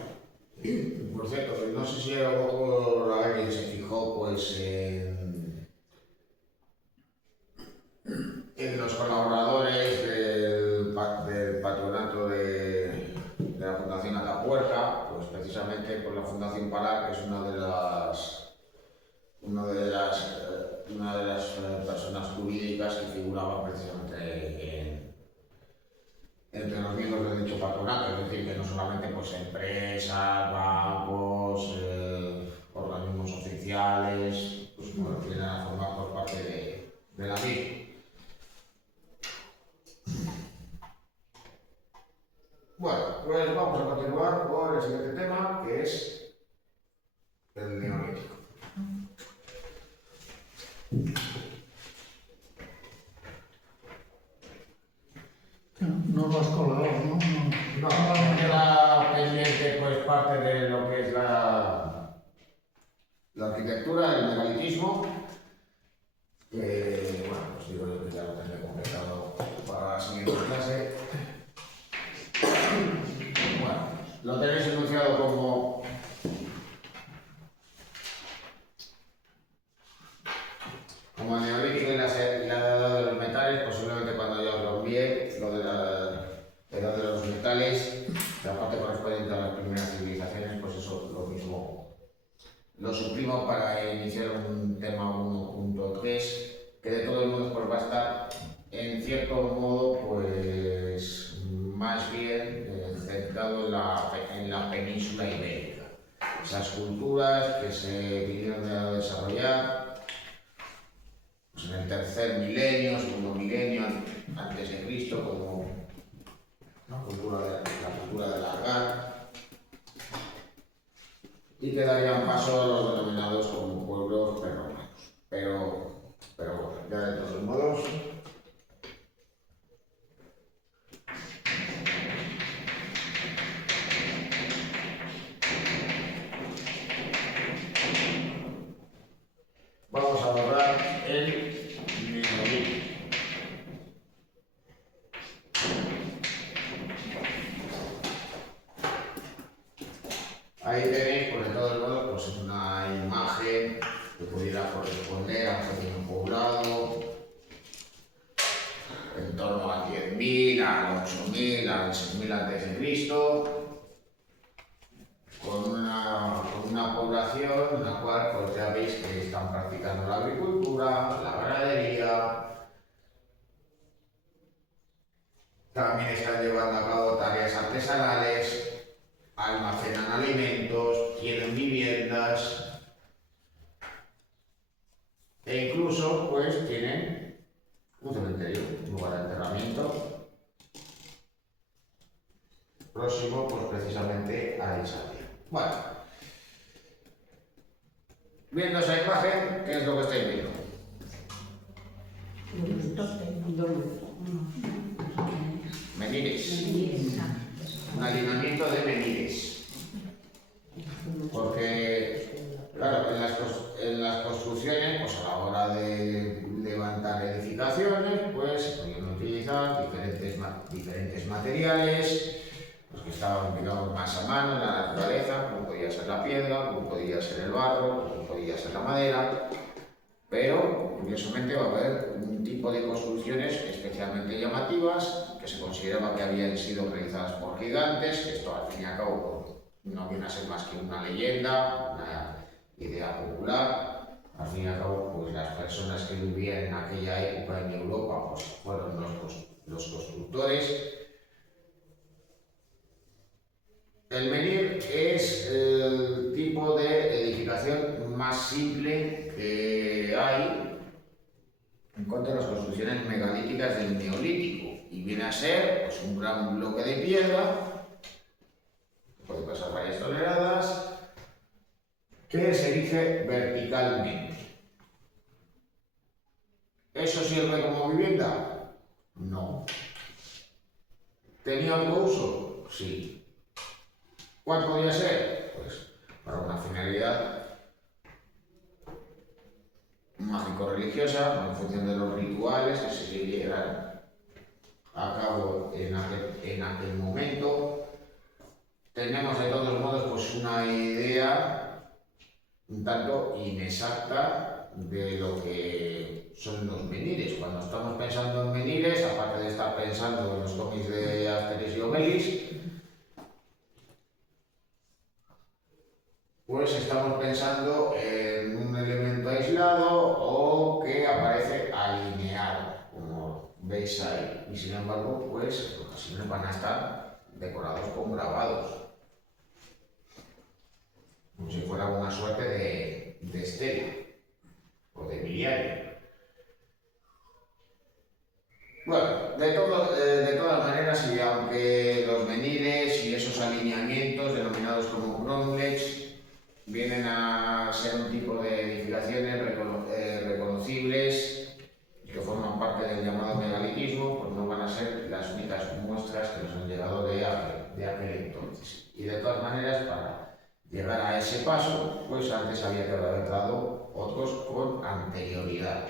por cierto, no sé si alguien se fijó pues en los colaboradores del patronato de la Fundación Atapuerca, pues precisamente por la Fundación Palar, que es una de las personas jurídicas que figuraba precisamente entre los miembros de dicho patronato, es decir, que no solamente pues, empresas, bancos, organismos oficiales, pues bueno, vienen a formar por parte de la misma. Bueno, pues vamos a continuar con el siguiente tema, que es el neolítico. No lo has colgado, ¿no? No, me queda pendiente pues parte de lo que es la arquitectura, el megalitismo, que bueno, pues digo yo que ya lo tendré completado para la siguiente clase. Bueno, lo tenéis enunciado como neolítico y la edad de los metales. Posiblemente cuando yo os lo envíe, lo de la edad de los metales, la parte correspondiente a las primeras civilizaciones, pues eso lo mismo lo suprimo para iniciar un tema 1.3 que de todos modos pues va a estar en cierto modo pues más bien centrado en la península ibérica. Esas culturas que se vinieron a desarrollar pues, en el tercer milenio, segundo milenio antes de Cristo, como la cultura del Argar, y que darían paso a los denominados como pueblos prerromanos. Pero bueno, ya de todos modos, vamos a abordar el neolítico. Ahí tenéis, por de todos modos, pues una imagen que pudiera corresponder a un pequeño poblado en torno al 10.000, al 8.000, al 6.000 a.C., con una población en la cual pues ya veis que están practicando la agricultura, la ganadería, también están llevando a cabo tareas artesanales, almacenan alimentos, tienen viviendas e incluso pues tienen un cementerio, un lugar de enterramiento próximo pues precisamente a esa área. Bueno, viendo esa imagen, ¿qué es lo que estáis viendo? Menires. Un alineamiento de menires. Porque, claro, en construcciones, pues a la hora de levantar edificaciones, pues se podían utilizar diferentes materiales, pues que estaban, digamos, más a mano en la naturaleza, como podía ser la piedra, como podía ser el barro, como podía ser la madera, pero curiosamente va a haber un tipo de construcciones especialmente llamativas que se consideraba que habían sido realizadas por gigantes, que esto al fin y al cabo no viene a ser más que una leyenda, una idea popular. Al fin y al cabo, pues las personas que vivían en aquella época en Europa pues, fueron los constructores. El menhir es el tipo de edificación más simple que hay en cuanto a las construcciones megalíticas del Neolítico y viene a ser pues, un gran bloque de piedra, puede pasar varias toneladas, que se erige verticalmente. ¿Eso sirve como vivienda? No. ¿Tenía otro uso? Sí. ¿Cuál podría ser? Pues para una finalidad mágico-religiosa, en función de los rituales que se llevaran a cabo en aquel momento. Tenemos de todos modos pues una idea un tanto inexacta de lo que son los menhires. Cuando estamos pensando en menhires, aparte de estar pensando en los cómics de Asterix y Obelix, pues estamos pensando en un elemento aislado o que aparece alineado, como veis ahí. Y sin embargo, pues en ocasiones van a estar decorados con grabados, como si fuera una suerte de estela o de biliario. Bueno, de todas maneras, y aunque los menhires y esos alineamientos denominados como cromlechs vienen a ser un tipo de edificaciones reconocibles que forman parte del llamado megalitismo, pues no van a ser las únicas muestras que nos han llegado de aquel entonces. Y de todas maneras, para llegar a ese paso, pues antes había que haber dado otros con anterioridad.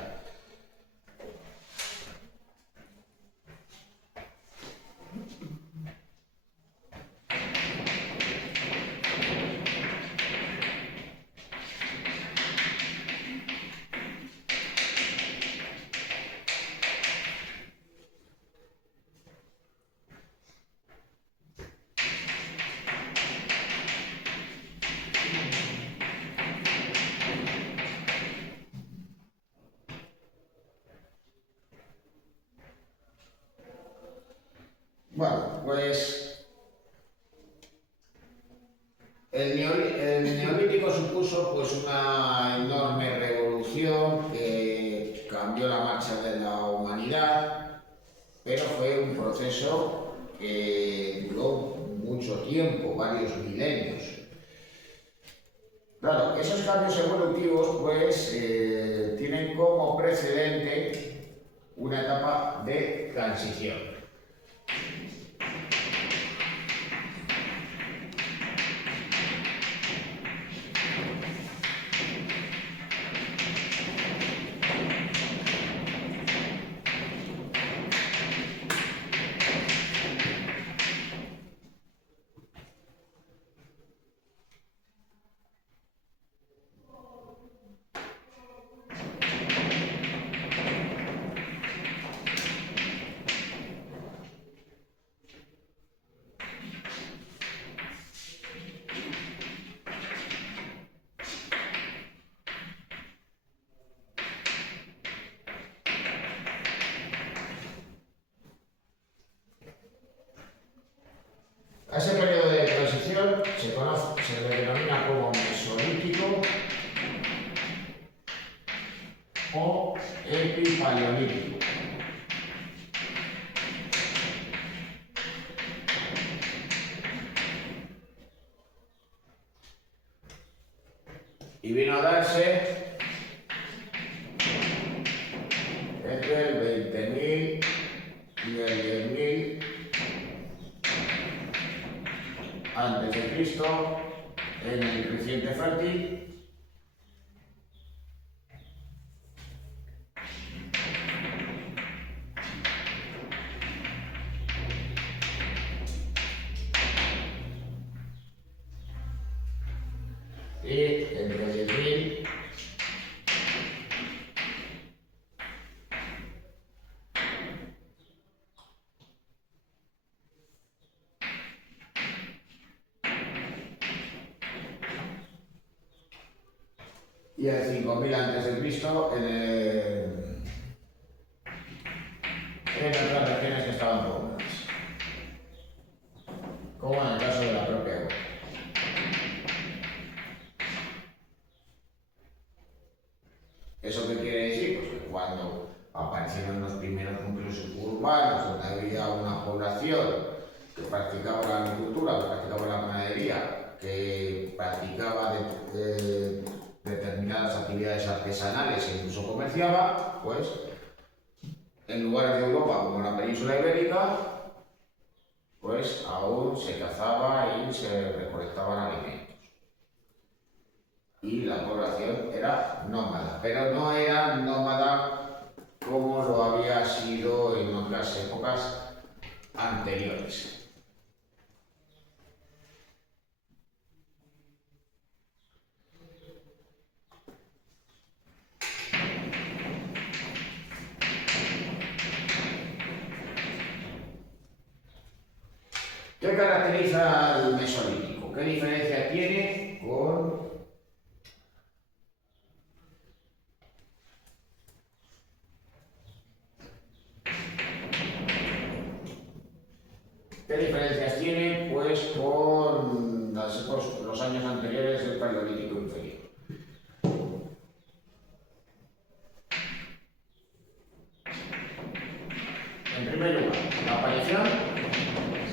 Bueno, pues el Neolítico supuso pues una enorme revolución que cambió la marcha de la humanidad, pero fue un proceso que duró mucho tiempo, varios milenios. Claro, esos cambios evolutivos pues tienen como precedente una etapa de transición. A ese periodo de transición se le denomina como Mesolítico o Epipaleolítico. Y vino a darse entre el 20.000 y el 10.000 antes de Cristo en el creciente fértil y el 5000 a.C. en otras regiones que estaban pobladas, como en el caso de la propia Europa. ¿Eso qué quiere decir? Pues que cuando aparecieron los primeros núcleos urbanos donde había una población que practicaba la agricultura, que practicaba la ganadería, que practicaba determinadas actividades artesanales e incluso comerciaba, pues en lugares de Europa como la península ibérica, pues aún se cazaba y se recolectaban alimentos. Y la población era nómada, pero no era nómada como lo había sido en otras épocas anteriores. ¿Qué caracteriza al Mesolítico? ¿Qué diferencia tiene con ¿Qué diferencias tiene? Pues con los años anteriores del Paleolítico inferior. En primer lugar, la aparición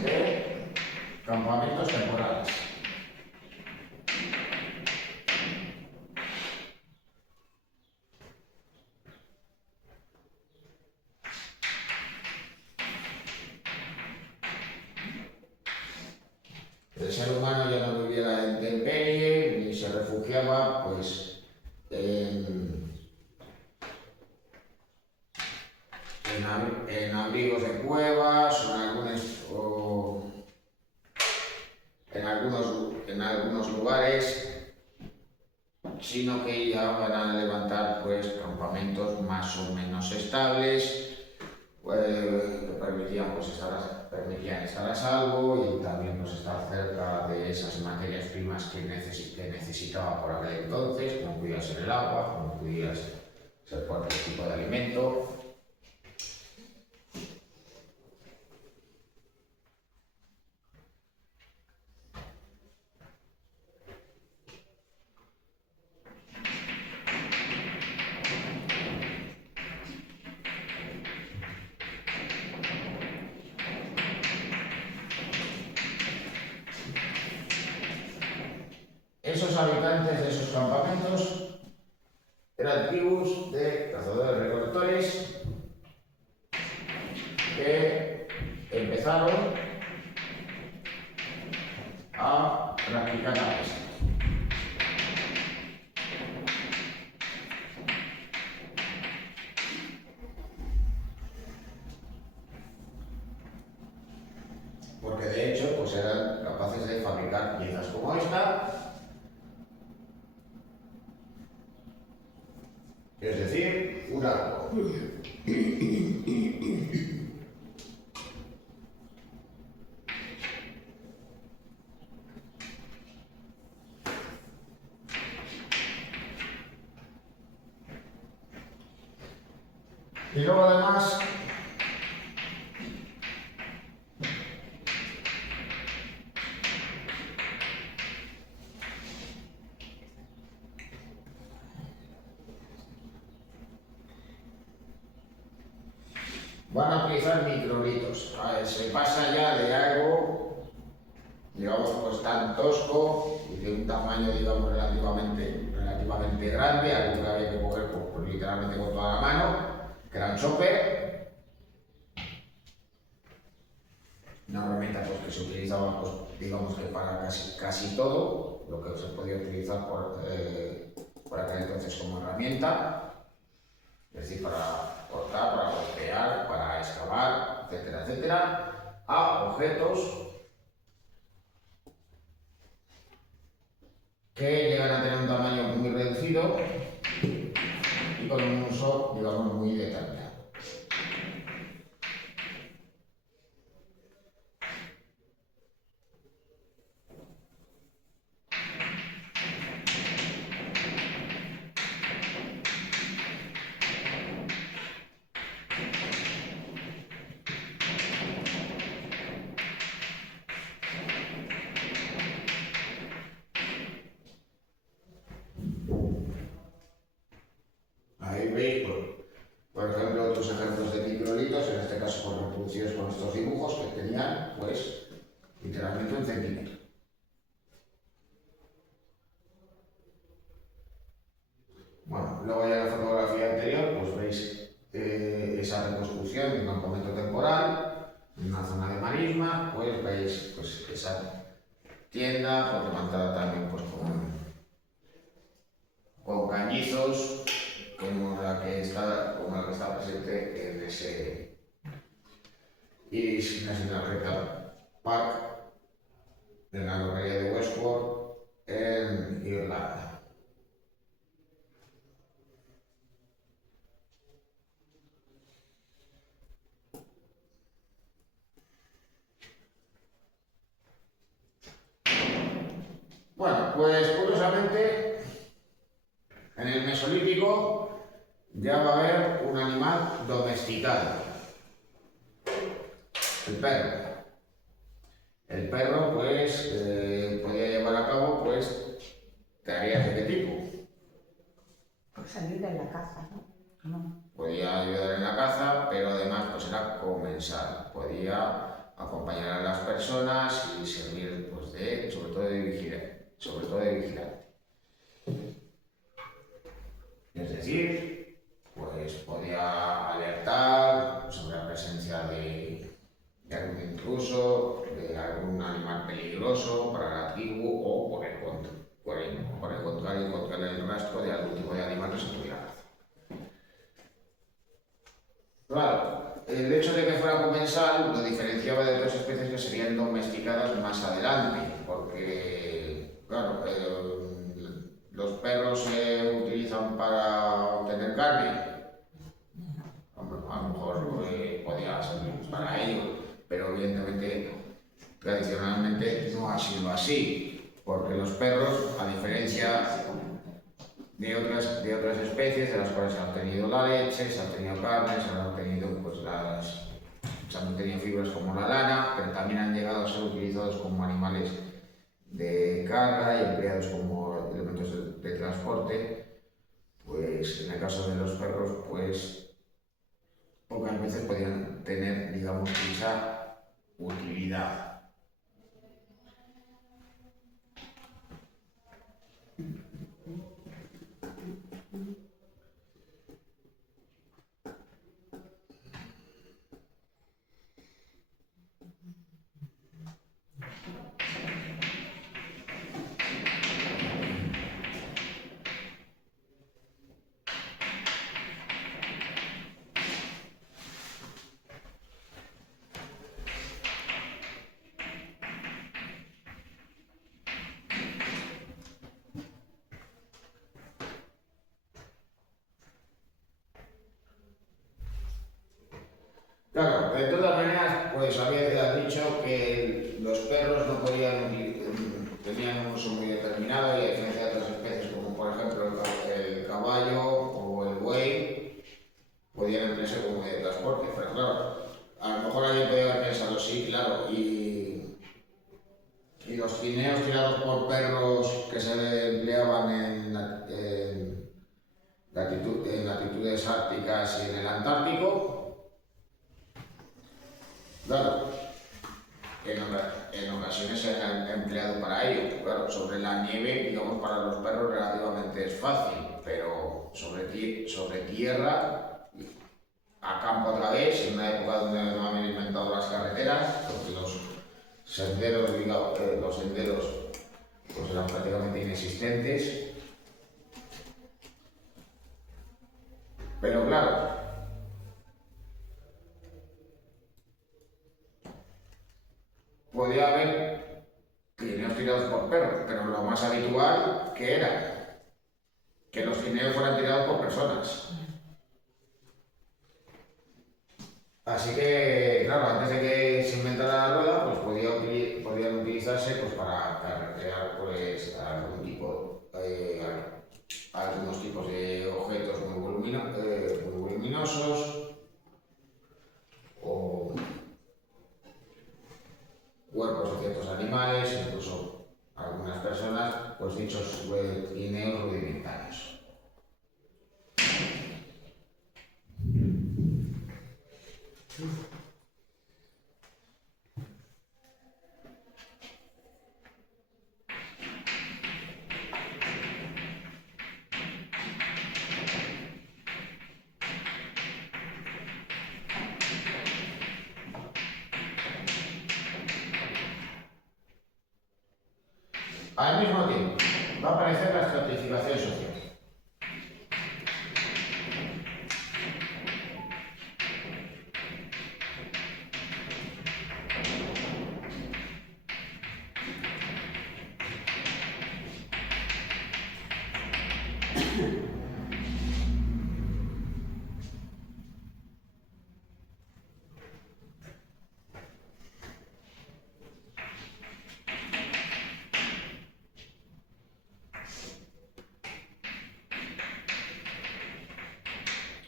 de campamentos temporales. El ser humano ya no vivía la intemperie ni se refugiaba pues en abrigos de cuevas o en algunos lugares, sino que ya van a levantar pues campamentos más o menos estables, que permitían estar a salvo y también pues, estar cerca de esas materias primas que necesitaba por aquel entonces, como podía ser el agua, como podía ser cualquier tipo de alimento. Esos habitantes de esos campamentos eran tribus de cazadores-recolectores que empezaron a practicar la pesca. Porque de hecho pues eran capaces de fabricar piezas como esta, es decir, un arco. Y luego además van a utilizar microlitos. Se pasa ya de algo, digamos, pues tan tosco y de un tamaño, digamos, relativamente grande, algo que había que coger pues, literalmente con toda la mano, que era un chopper. Una herramienta pues, que se utilizaba, pues, digamos que para casi todo, lo que se podía utilizar por aquel entonces como herramienta. Es decir, para cortar, para golpear, para excavar, etcétera, etcétera, a objetos que llegan a tener un tamaño muy reducido y con un uso, digamos, muy determinado. Por ejemplo, otros ejemplos de microlitos, en este caso por reproducidos con estos dibujos que tenían, pues, literalmente un centímetro. Bueno, luego ya en la fotografía anterior, pues veis esa reconstrucción de un campamento temporal, en una zona de marisma, pues veis pues, esa tienda, pues, levantada también pues, con cañizos, como la que está presente en ese Iris National Rectal Park, en la localidad de Westport, en Irlanda. Bueno, pues curiosamente, en el Mesolítico ya va a haber un animal domesticado, el perro. El perro, pues, podía llevar a cabo, pues, tareas de qué tipo. Pues ayuda en la caza, ¿no? Podía ayudar en la caza, pero además, pues, era comensal. Podía acompañar a las personas y servir, pues, sobre todo de vigilante. Es decir, pues podía alertar sobre la presencia de algún intruso, de algún animal peligroso para la tribu o por el contrario, encontrar el rastro de algún tipo de animal que se pudiera cazar. Claro, el hecho de que fuera comensal lo diferenciaba de otras especies que serían domesticadas más adelante, porque, claro, los perros se utilizan para obtener carne. A lo mejor podía servir para ello, pero evidentemente, tradicionalmente no ha sido así, porque los perros, a diferencia de otras especies de las cuales se ha obtenido la leche, se ha obtenido carne, se han obtenido pues, se han obtenido fibras como la lana, pero también han llegado a ser utilizados como animales de carga y empleados como elementos de transporte. Pues en el caso de los perros, pues pocas veces podían tener, digamos, esa utilidad. Claro, de todas maneras, pues había dicho que los perros no tenían un uso muy determinado y a diferencia de otras especies como por ejemplo el caballo o el buey, podían emplearse como medio de transporte, pero claro, a lo mejor alguien podría haber pensado, sí, claro, y los trineos tirados por perros que se empleaban en latitudes árticas y en el Antártico. Claro, en ocasiones se han empleado para ello. Claro, sobre la nieve, digamos, para los perros relativamente es fácil, pero sobre tierra, a campo otra vez, en una época donde no habían inventado las carreteras, porque los senderos pues eran prácticamente inexistentes. Pero claro, podía haber trineos tirados por perros, pero lo más habitual que era que los trineos fueran tirados por personas. Así que, claro, antes de que se inventara la rueda, pues podían utilizarse pues, para carretear pues, algunos tipos de objetos muy voluminosos o cuerpos de ciertos animales, incluso algunas personas, pues dichos trineos rudimentarios. Al mismo tiempo, va a aparecer la estratificación social.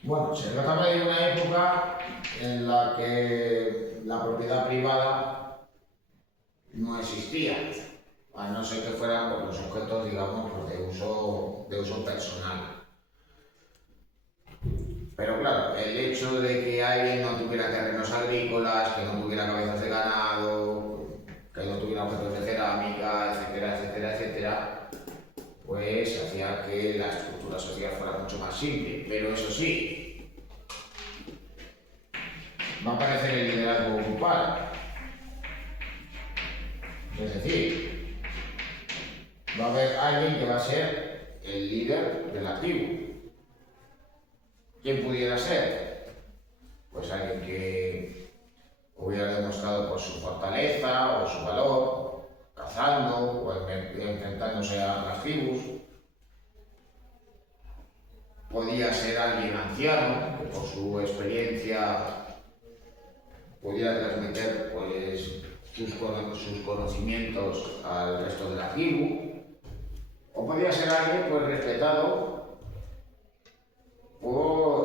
Bueno, se trataba de una época en la que la propiedad privada no existía, a no ser que fueran pues, los objetos, digamos, pues, de uso personal. Pero claro, el hecho de que alguien no tuviera terrenos agrícolas, que no tuviera cabezas de ganado, que no tuviera objetos de cerámica, etcétera, etcétera, etcétera, pues hacía que la estructura social fuera mucho más simple. Pero eso sí, va a aparecer el liderazgo grupal. Es decir, va a haber alguien que va a ser el líder de la tribu. ¿Quién pudiera ser? Pues alguien que hubiera demostrado por su fortaleza o su valor, cazando o enfrentándose a las tribus. Podía ser alguien anciano, que por su experiencia pudiera transmitir pues, sus conocimientos al resto de la tribu. O podía ser alguien pues, respetado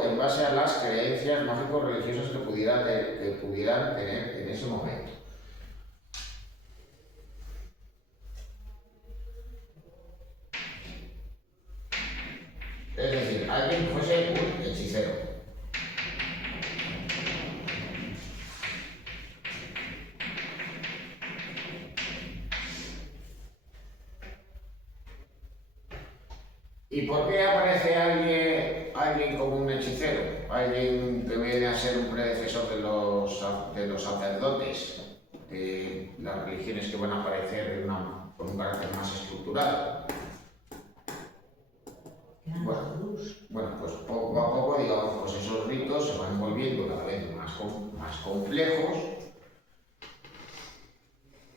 en base a las creencias mágico-religiosas que pudieran tener en ese momento. Es decir, alguien que fuese un hechicero. ¿Y por qué aparece alguien como un hechicero? Alguien que viene a ser un predecesor de los sacerdotes, de las religiones que van a aparecer con un carácter más estructurado. Bueno, pues poco a poco, digamos, pues esos ritos se van volviendo cada vez más complejos.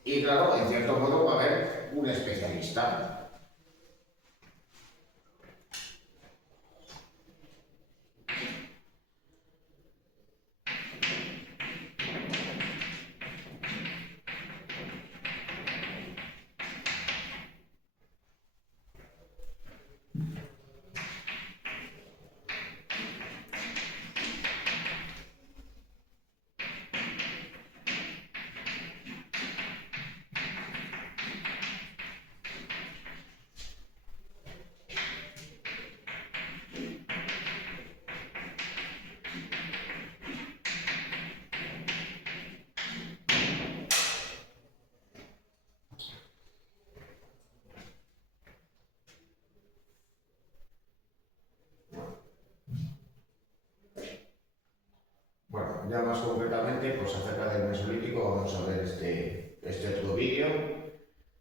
Y claro, en cierto modo va a haber un especialista. Bueno, ya más concretamente, pues acerca del Mesolítico vamos a ver este otro vídeo,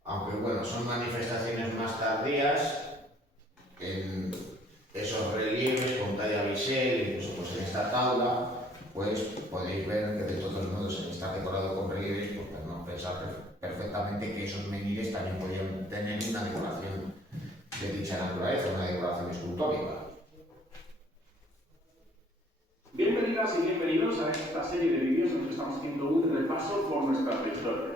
aunque bueno, son manifestaciones más tardías en esos relieves con talla bisel, incluso pues en esta tabla, pues podéis ver que de todos modos en estar decorado con relieves, pues podemos pensar perfectamente que esos menires también podrían tener una decoración de dicha naturaleza, una decoración escultórica. Bienvenidas y bienvenidos a esta serie de vídeos en los que estamos haciendo un repaso por nuestra prehistoria.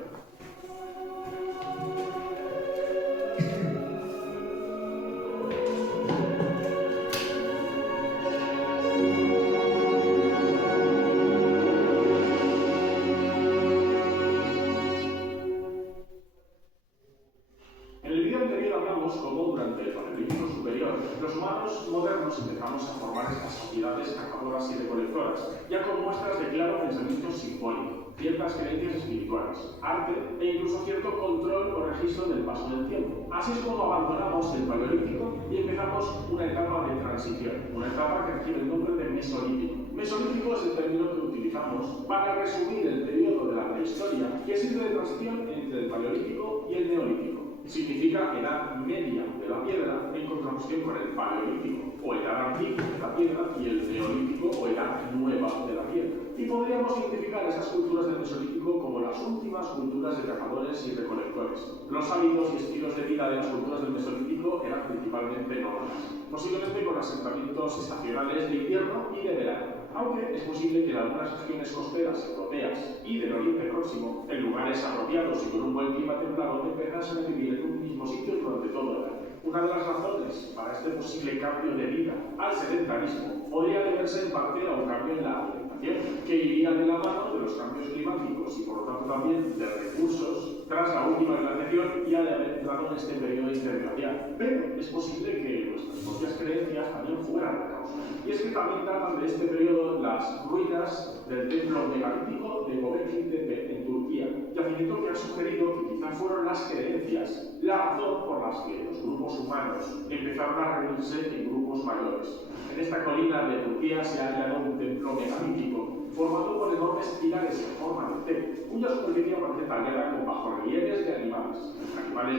En el vídeo anterior hablamos cómo durante el Paleolítico superior los humanos modernos empezamos a formar estas sociedades cazadoras y recolectoras, ya con muestras de claro pensamiento simbólico, ciertas creencias espirituales, arte e incluso cierto control o registro del paso del tiempo. Así es como abandonamos el Paleolítico y empezamos una etapa de transición, una etapa que recibe el nombre de Mesolítico. Mesolítico es el término que utilizamos para resumir el periodo de la prehistoria que sirve de transición entre el Paleolítico y el Neolítico. significa edad media de la piedra en contraposición con el paleolítico o edad antigua de la piedra y el neolítico o edad nueva de la piedra. Y podríamos identificar esas culturas del Mesolítico como las últimas culturas de cazadores y recolectores. Los hábitos y estilos de vida de las culturas del Mesolítico eran principalmente nómadas, posiblemente con asentamientos estacionales de invierno y de verano, aunque es posible que en algunas regiones costeras europeas y del Oriente Próximo, en lugares apropiados y con un buen clima templado, empezasen a vivir en un mismo sitio durante todo el año. Una de las razones para este posible cambio de vida al sedentarismo podría deberse en parte a un cambio en la alimentación, que iría de la mano de los cambios climáticos y por lo tanto también de recursos tras la última glaciación y al haber entrado en este periodo interglacial. Pero es posible que nuestras propias creencias también fueran la causa. Y es que también datan de este periodo las ruinas del templo megalítico de Göbekli Tepe en Turquía, yacimiento que ha sugerido que quizás fueron las creencias la razón por las que los grupos humanos empezaron a reunirse en grupos mayores. En esta colina de Turquía se ha hallado un templo megalítico formado por enormes pilares en forma de T, cuya superficie aparece tallada con bajorrelieves de animales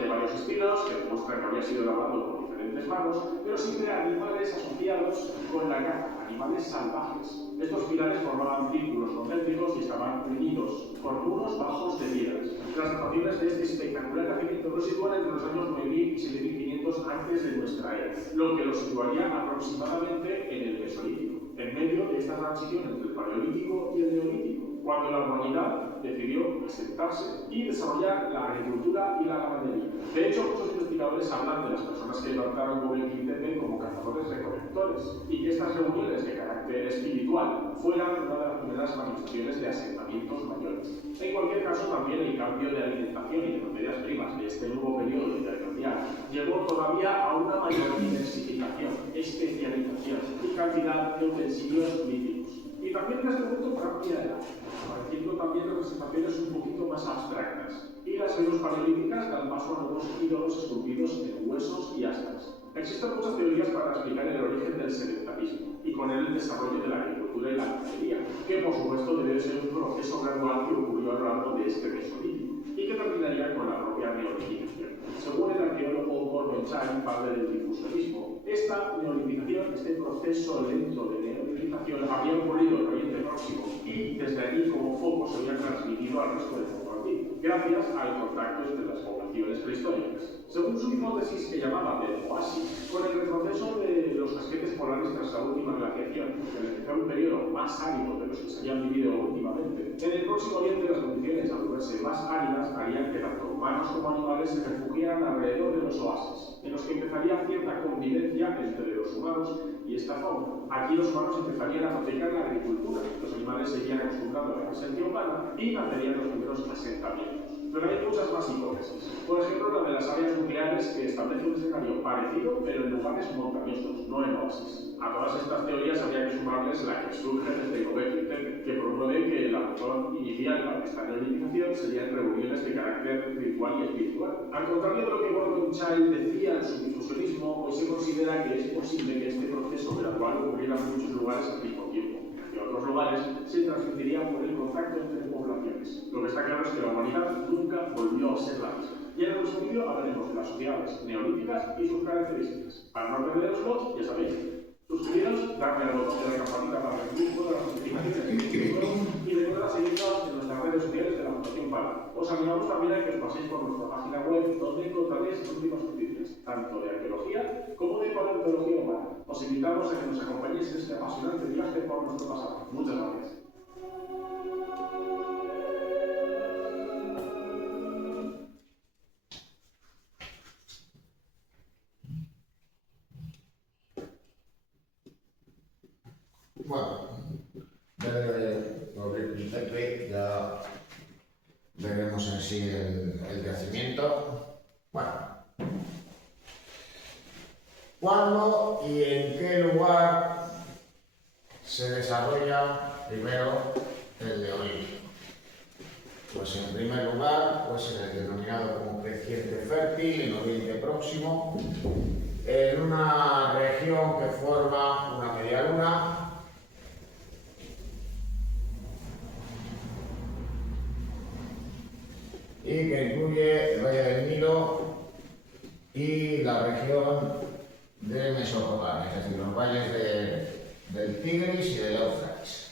de varios estilos que demuestran que había sido elaborado por diferentes manos, pero siempre animales asociados con la caza, animales salvajes. Estos pilares formaban círculos concéntricos y estaban unidos por muros bajos de piedras. Las dataciones de este espectacular yacimiento lo sitúan entre los años 9000 y 7500 antes de nuestra era, lo que lo situaría aproximadamente en el Mesolítico, en medio de esta transición entre el Paleolítico y el Neolítico, cuando la humanidad decidió asentarse y desarrollar la agricultura y la ganadería. De hecho, muchos investigadores hablan de las personas que levantaron Göbekli Tepe como cazadores-recolectores y que estas reuniones de carácter espiritual fueran una de las primeras manifestaciones de asentamientos mayores. En cualquier caso, también el cambio de alimentación y de materias primas de este nuevo periodo interglacial llevó todavía a una mayor diversificación, especialización y cantidad de utensilios líticos. Y también en este momento cambia el arte, apareciendo también representaciones un poquito más abstractas. Y las Venus paleolíticas dan paso a nuevos ídolos esculpidos en huesos y astas. Existen muchas teorías para explicar el origen del sedentarismo y con él el desarrollo de la agricultura y la ganadería, que por supuesto debe ser un proceso gradual que ocurrió a lo largo de este Mesolítico y que terminaría con la propia neolitización. Según el arqueólogo Gordon Chang, padre del difusionismo, esta neolitización, este proceso lento de neolitización, había ocurrido en el Oriente Próximo y desde allí como foco se había transmitido al resto del mundo antiguo, gracias al contacto entre las poblaciones prehistóricas. Según su hipótesis que llamaba del oasis, con el retroceso de los casquetes polares tras la última glaciación, que empezó un periodo más árido de los que se habían vivido últimamente, en el próximo Oriente las condiciones, al volverse más áridas, harían que tanto humanos como animales se refugiaran alrededor de los oasis, en los que empezaría cierta convivencia entre los humanos y esta fauna. Aquí los humanos empezarían a practicar la agricultura, los animales se irían acostumbrando a la presencia humana y nacerían los primeros asentamientos. Pero hay muchas más hipótesis. Por ejemplo, la de las áreas nucleares que establece un escenario parecido, pero en lugares montañosos, no en oasis. A todas estas teorías habría que sumarles la que surge desde Göbekli Tepe, que promueve que la razón inicial para esta neolitización serían reuniones de carácter ritual y espiritual. Al contrario de lo que Gordon Chang decía en su difusionismo, hoy se considera que es posible que este proceso gradual ocurriera en muchos lugares al mismo tiempo. En otros lugares se transmitiría por el contacto entre poblaciones. Lo que está claro es que la humanidad nunca volvió a ser la misma. Y en el próximo vídeo hablaremos de las sociedades neolíticas y sus características. Para no perderoslo, ya sabéis, suscribiros, darle al botón de la campanita para recibir todas las notificaciones y recordad seguirnos en nuestras redes sociales de la Fundación PAL. Os animamos también a que os paséis por nuestra página web donde encontraréis las últimas noticias, tanto de arqueología como de paleontología humana. Os invitamos a que nos acompañéis en este apasionante viaje por nuestro pasado. Muchas gracias. Bueno, Göbekli Tepe ya veremos en sí el yacimiento. Bueno, ¿cuándo y en qué lugar se desarrolla primero el neolítico? Pues en primer lugar, pues en el denominado como creciente fértil, en Oriente Próximo, en una región que forma una media luna y que incluye el Valle del Nilo valles del Tigris y del Éufrates.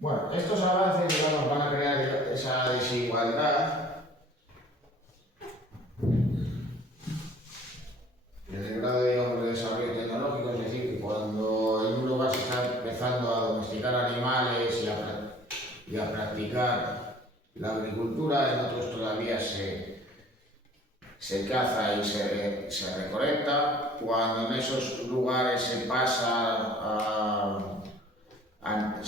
Bueno, estos avances, digamos, van a crear esa desigualdad en el grado, digamos, de desarrollo tecnológico, es decir, que cuando en un lugar se está empezando a domesticar animales y a practicar la agricultura, en otros todavía se caza y se recolecta. Cuando en esos lugares se pasan a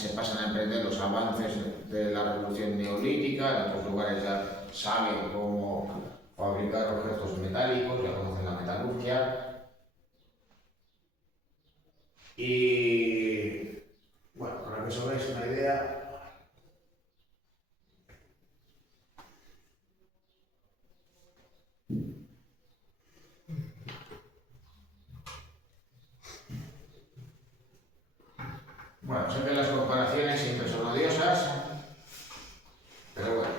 emprender los avances de la revolución neolítica, en otros lugares ya saben cómo fabricar objetos metálicos, ya conocen la metalurgia. Y bueno, para que os hagáis una idea, bueno, sé que las comparaciones siempre son odiosas, pero bueno.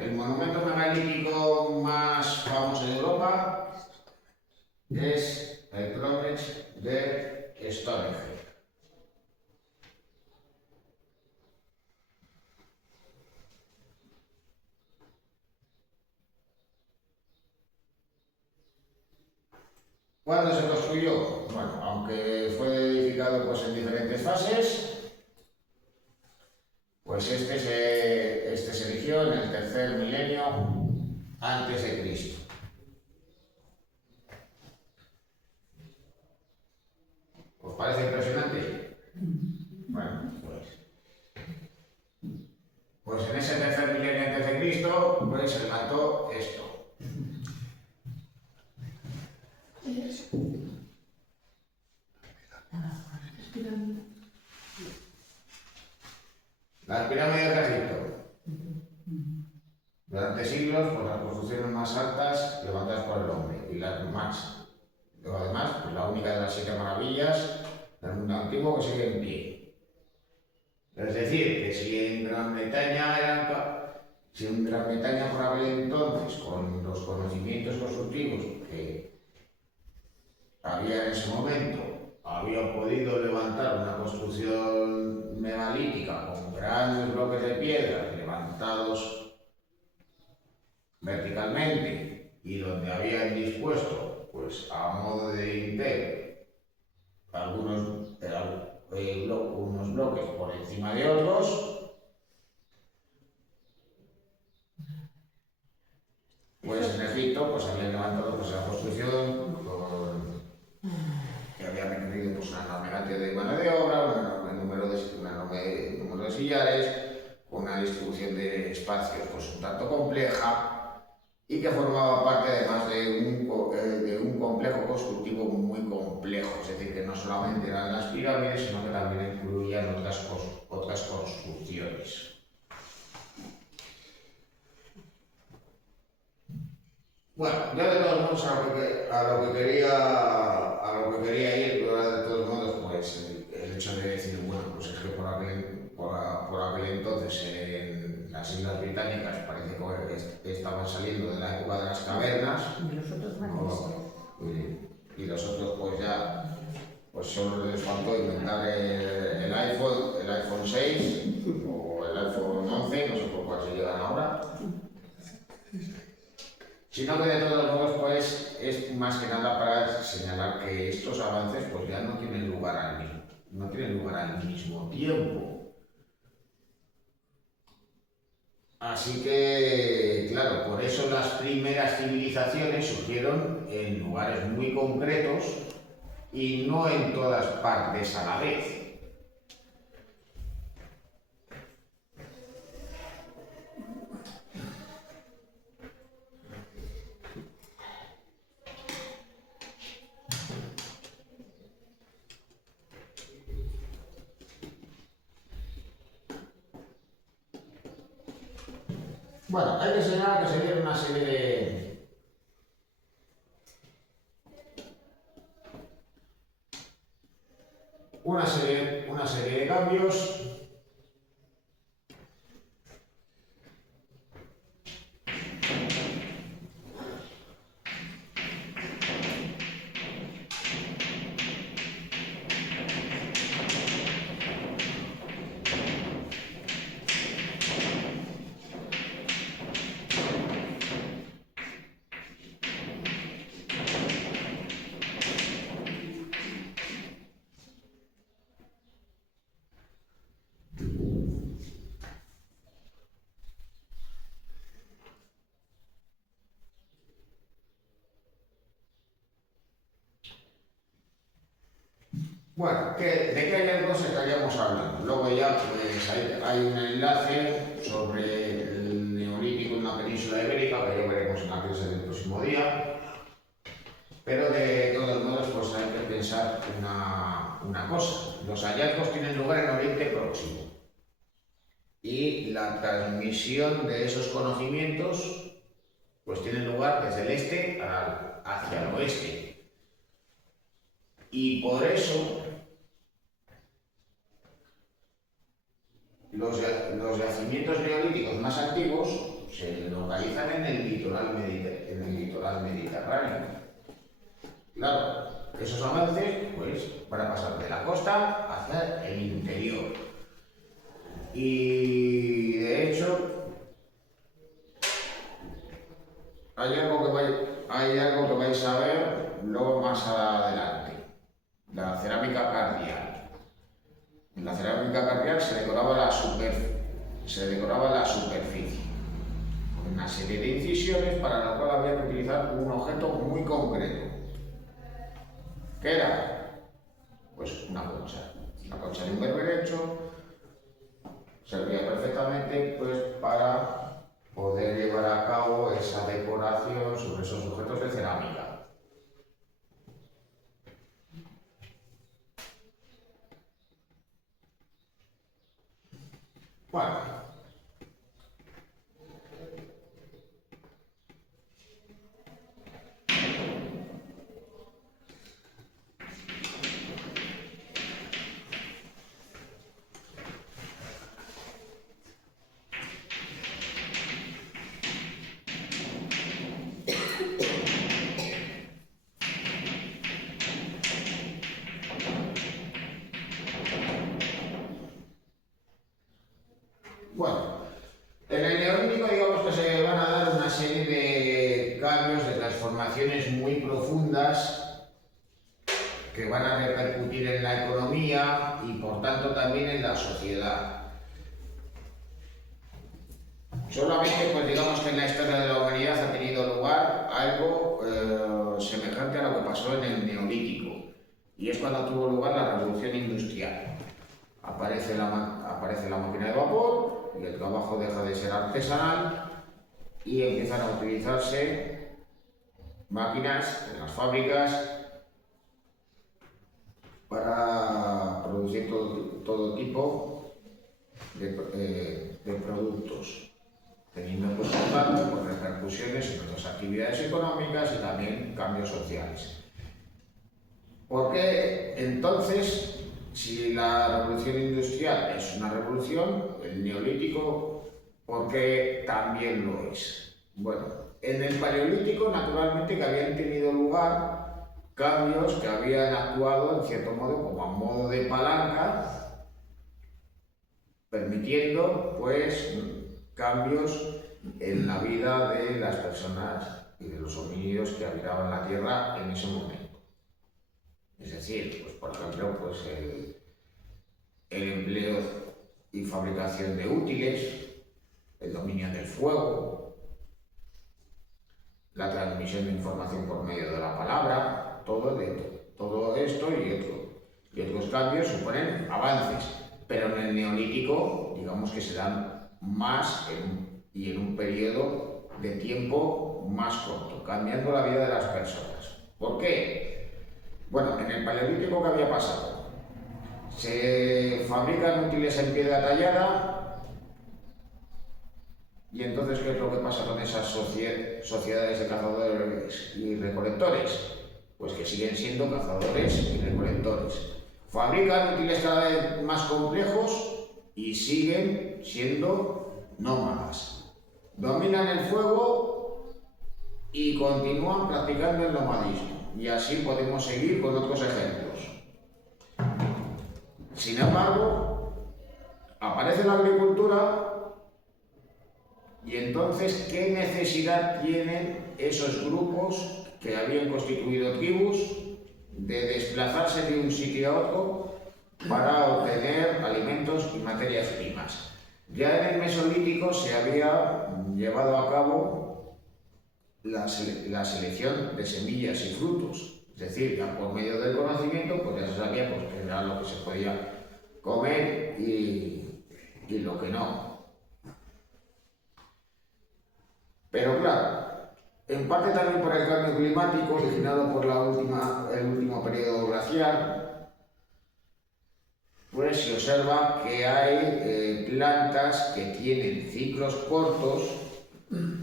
El monumento megalítico más famoso de Europa es el Cromlech de Stonehenge. ¿Cuándo se construyó? Bueno, aunque fue edificado pues, en diferentes fases, pues este se erigió en el tercer milenio antes de Cristo. ¿Os parece impresionante? Bueno, pues en ese tercer milenio antes de Cristo, pues se levantó esto. Las pirámides de Egipto. Durante siglos, pues las construcciones más altas levantadas por el hombre y las más. Luego, además, pues la única de las 7 maravillas del mundo antiguo que sigue en pie. Es decir, que si en Gran Bretaña por aquel entonces, con los conocimientos constructivos que había en ese momento, había podido levantar una construcción megalítica con grandes bloques de piedra levantados verticalmente y donde habían dispuesto, pues a modo de dintel, unos bloques por encima de otros. Pues en Egipto pues habían levantado pues la construcción que había requerido pues una enorme cantidad de mano de obra, un enorme número de sillares, una distribución de espacios pues un tanto compleja y que formaba parte además de un complejo constructivo muy complejo, es decir, que no solamente eran las pirámides, sino que también incluían otras construcciones. Bueno, yo de todos modos a lo que quería ir, pero de todos modos, pues el hecho de decir, bueno, pues es que por aquel entonces en las Islas Británicas parece que estaban saliendo de la época de las cavernas. Y los otros van a ser. Y los otros pues ya, pues solo les faltó inventar el iPhone 6 o el iPhone 11, no sé por cuál se llevan ahora. Sino que de todos modos pues es más que nada para señalar que estos avances pues ya no tienen lugar al mismo tiempo. Así que, claro, por eso las primeras civilizaciones surgieron en lugares muy concretos y no en todas partes a la vez. Bueno, hay que señalar que se dieron una serie de cambios. Bueno, ¿de qué hallazgos estaríamos hablando? Luego ya pues, hay un enlace sobre el neolítico en la península ibérica, que ya veremos en la clase del próximo día. Pero de todos modos pues hay que pensar una cosa. Los hallazgos tienen lugar en Oriente Próximo. Y la transmisión de esos conocimientos pues tiene lugar desde el este hacia el oeste. Y por eso los yacimientos neolíticos más antiguos se localizan en el litoral mediterráneo. Claro, esos avances pues, van a pasar de la costa hacia el interior. Y de hecho, hay algo que vais a ver luego más adelante. La cerámica cardial. En la cerámica cardial se decoraba la superficie con una serie de incisiones para la cual había que utilizar un objeto muy concreto. ¿Qué era? Pues una concha. La concha de un berberecho servía perfectamente pues, para poder llevar a cabo esa decoración sobre esos objetos de cerámica. Bueno, en el neolítico digamos que se van a dar una serie de cambios, de transformaciones muy profundas que van a repercutir en la economía y por impactando también en la sociedad. Solamente, pues digamos que en la historia de la humanidad ha tenido lugar algo semejante a lo que pasó en el Neolítico, y es cuando tuvo lugar la revolución industrial. Aparece la máquina de vapor y el trabajo deja de ser artesanal y empiezan a utilizarse máquinas en las fábricas para producir todo tipo de productos, teniendo por tanto pues, repercusiones en otras actividades económicas y también cambios sociales. ¿Por qué entonces, si la revolución industrial es una revolución, el neolítico, por qué también lo es? Bueno, en el paleolítico naturalmente que habían tenido lugar cambios que habían actuado en cierto modo como a modo de palanca, permitiendo pues cambios en la vida de las personas y de los homínidos que habitaban la Tierra en ese momento. Es decir, pues por ejemplo, pues el empleo y fabricación de útiles, el dominio del fuego, la transmisión de información por medio de la palabra, todo esto y otros cambios suponen avances, pero en el neolítico digamos que se dan más y en un periodo de tiempo más corto, cambiando la vida de las personas. ¿Por qué? Bueno, en el paleolítico, ¿qué había pasado? Se fabrican útiles en piedra tallada y entonces ¿qué es lo que pasa con esas sociedades de cazadores y recolectores? Pues que siguen siendo cazadores y recolectores. Fabrican útiles cada vez más complejos y siguen siendo nómadas. Dominan el fuego y continúan practicando el nomadismo. Y así podemos seguir con otros ejemplos. Sin embargo, aparece la agricultura y entonces, ¿qué necesidad tienen esos grupos que habían constituido tribus de desplazarse de un sitio a otro para obtener alimentos y materias primas? Ya en el Mesolítico se había llevado a cabo la selección de semillas y frutos, es decir, ya por medio del conocimiento pues ya se sabía pues, que era lo que se podía comer y lo que no. Pero claro, en parte también por el cambio climático originado por el último periodo glacial, pues se observa que hay plantas que tienen ciclos cortos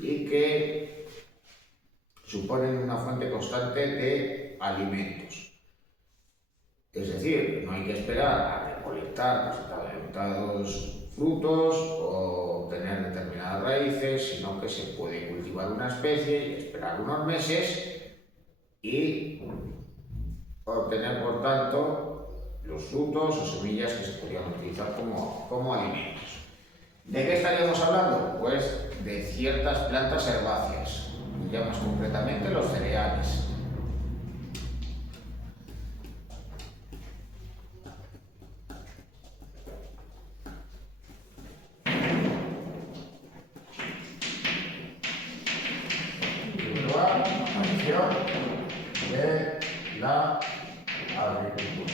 y que suponen una fuente constante de alimentos. Es decir, no hay que esperar a recolectar determinados frutos o obtener determinadas raíces, sino que se puede cultivar una especie y esperar unos meses y obtener, por tanto, los frutos o semillas que se podrían utilizar como alimentos. ¿De qué estaríamos hablando? Pues de ciertas plantas herbáceas, y ya más concretamente los cereales. De la agricultura.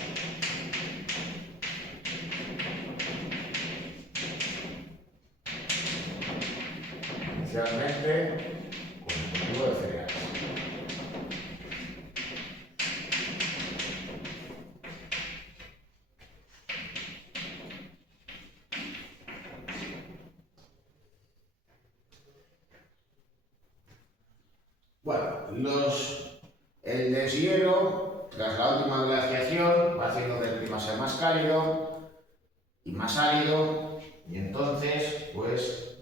Inicialmente con el cultivo de cereales. Bueno, el deshielo, tras la última glaciación, va haciendo que el clima sea más cálido y más árido, y entonces, pues,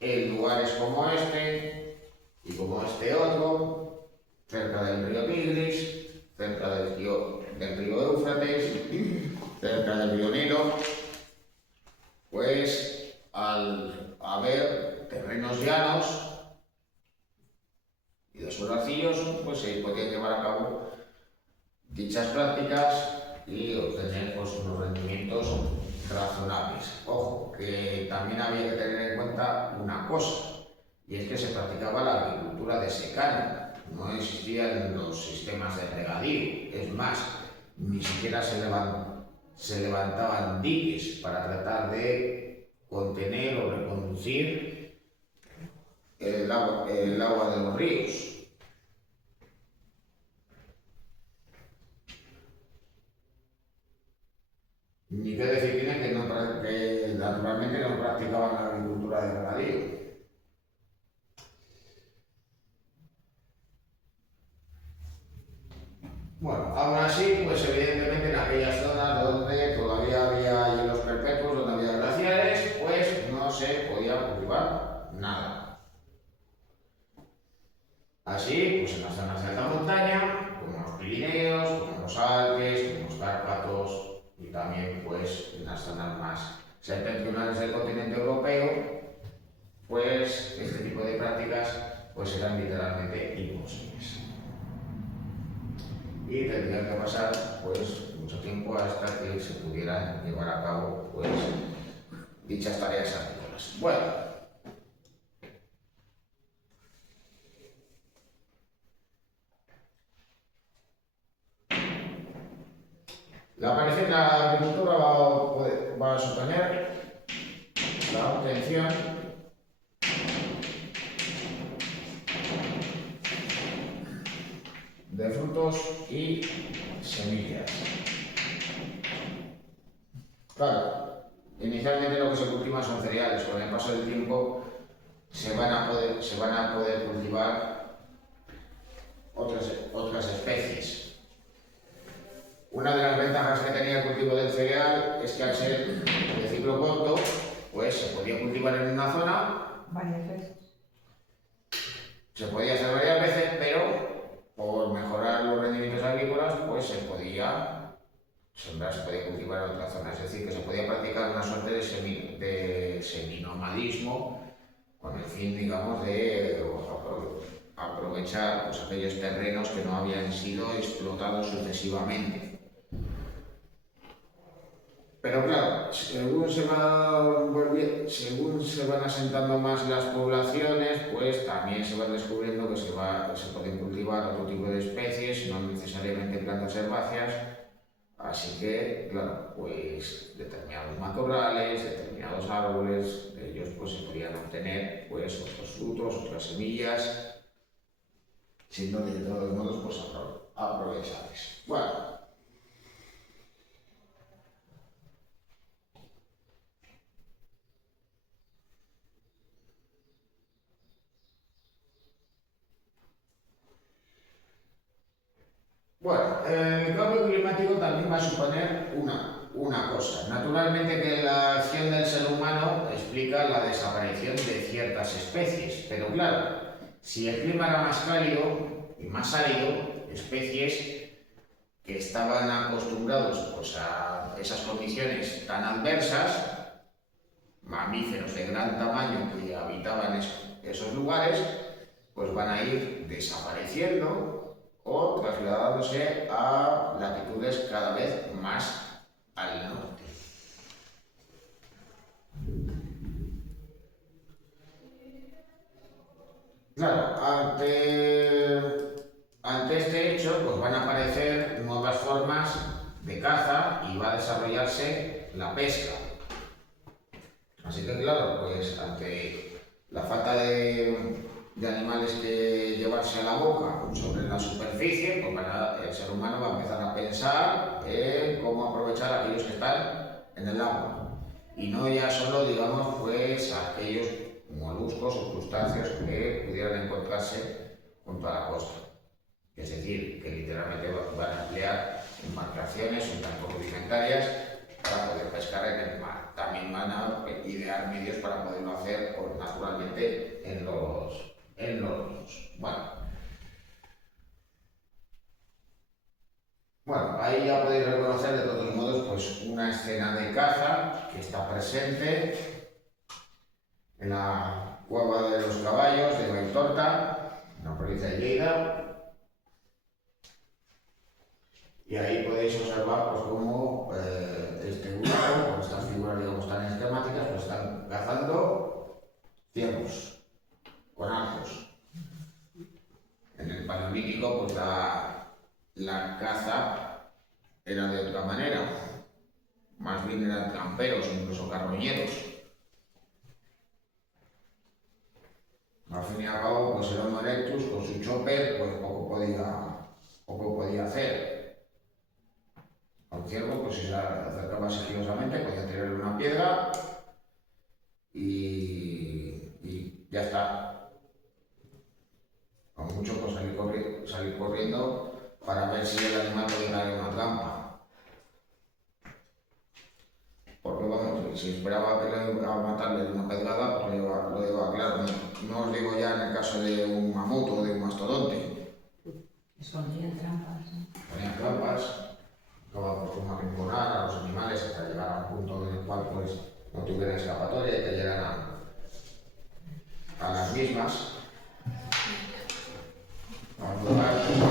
en lugares como este y como este otro, cerca del río Tigris, cerca del río Éufrates, cerca del río Nilo, pues, al haber terrenos llanos y de suelo arcilloso, pues se podían llevar a cabo dichas prácticas y obtener pues, razonables. Ojo, que también había que tener en cuenta una cosa, y es que se practicaba la agricultura de secano, no existían los sistemas de regadío, es más, ni siquiera se levantaban diques para tratar de contener o reconducir el agua de los ríos. Ni qué decir tiene que naturalmente no practicaban la agricultura de regadío. Bueno, aún así, pues evidentemente en aquellas zonas donde todavía había hielos perpetuos, donde había glaciares, pues no se podía cultivar nada. Así, pues en las zonas de alta montaña, como los Pirineos, como los Alpes, como los Cárpatos, y también pues en las zonas más septentrionales del continente europeo, pues este tipo de prácticas pues eran literalmente imposibles. Y tendría que pasar pues mucho tiempo hasta que se pudieran llevar a cabo pues dichas tareas agrícolas. Bueno, la aparición de la agricultura va a suponer la obtención de frutos y semillas. Claro, inicialmente lo que se cultiva son cereales, con el paso del tiempo se van a poder cultivar otras especies. Una de las ventajas que tenía el cultivo del cereal es que al ser de ciclo corto, pues se podía cultivar en una zona Varias veces. se podía hacer varias veces, pero por mejorar los rendimientos agrícolas, pues se podía cultivar en otra zona. Es decir, que se podía practicar una suerte de seminomadismo con el fin, digamos, de aprovechar pues, aquellos terrenos que no habían sido explotados sucesivamente. Pero claro, según se van asentando más las poblaciones, pues también se van descubriendo que se pueden cultivar otro tipo de especies, no necesariamente plantas herbáceas. Así que, claro, pues determinados matorrales, determinados árboles, de ellos pues se podían obtener pues otros frutos, otras semillas, siendo de todos modos pues aprovechables. Bueno. Bueno, el cambio climático también va a suponer una cosa. Naturalmente que la acción del ser humano explica la desaparición de ciertas especies, pero claro, si el clima era más cálido y más árido, especies que estaban acostumbrados pues, a esas condiciones tan adversas, mamíferos de gran tamaño que habitaban esos lugares, pues van a ir desapareciendo o trasladándose a latitudes cada vez más al norte. Claro, ante este hecho pues van a aparecer nuevas formas de caza y va a desarrollarse la pesca. Así que claro, pues ante la falta de animales que llevarse a la boca sobre la superficie, pues el ser humano va a empezar a pensar en cómo aprovechar a aquellos que están en el agua. Y no ya solo, digamos, pues aquellos moluscos o crustáceos que pudieran encontrarse junto a la costa. Es decir, que literalmente van a emplear embarcaciones un tanto rudimentarias para poder pescar en el mar. También van a idear medios para poderlo hacer naturalmente en los ríos. Bueno, ahí ya podéis reconocer de todos modos pues una escena de caza que está presente en la cueva de los caballos de Valltorta, en la provincia de Lleida. Y ahí podéis observar pues cómo este grupo, estas figuras digamos ciervos, con arcos. En el Paleolítico, pues la caza era de otra manera, más bien eran camperos, incluso carroñeros. Al fin y al cabo, pues el Homo erectus con su chopper, pues poco podía hacer. A un ciervo, pues si se acercaba sigilosamente, podía tirarle una piedra y ya está. A mucho, pues salir corriendo para ver si el animal podía caer en una trampa. Porque vamos, si esperaba que le iba a matarle de una pedrada, pues lo lleva claro. No os digo ya en el caso de un mamut o de un mastodonte. Ponían trampas, ¿no? Ponían trampas, acababa por formar rinconar a los animales hasta llegar a un punto en el cual pues no tuvieran escapatoria y cayeran a las mismas. A un lugar, pues, en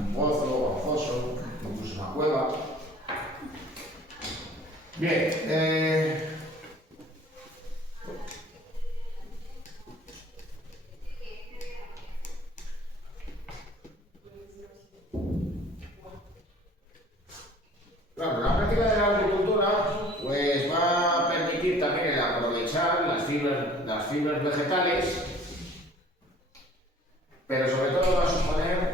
un pozo o un foso, incluso una cueva. Bien, claro, la práctica de la agricultura pues va a permitir también el aprovechar las fibras vegetales, pero sobre todo va a suponer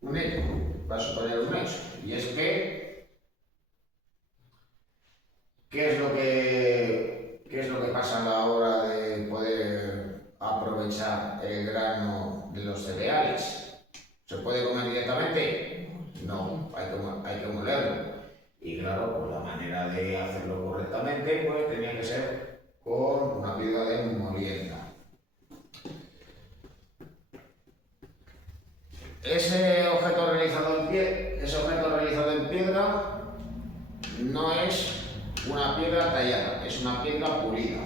un hecho, y es que ¿qué es lo que pasa a la hora de poder aprovechar el grano de los cereales? ¿Se puede comer directamente? No, hay que molerlo. Y claro, pues la manera de hacerlo correctamente pues tenía que ser con una piedra de molienda. Ese objeto realizado en piedra no es una piedra tallada, es una piedra pulida.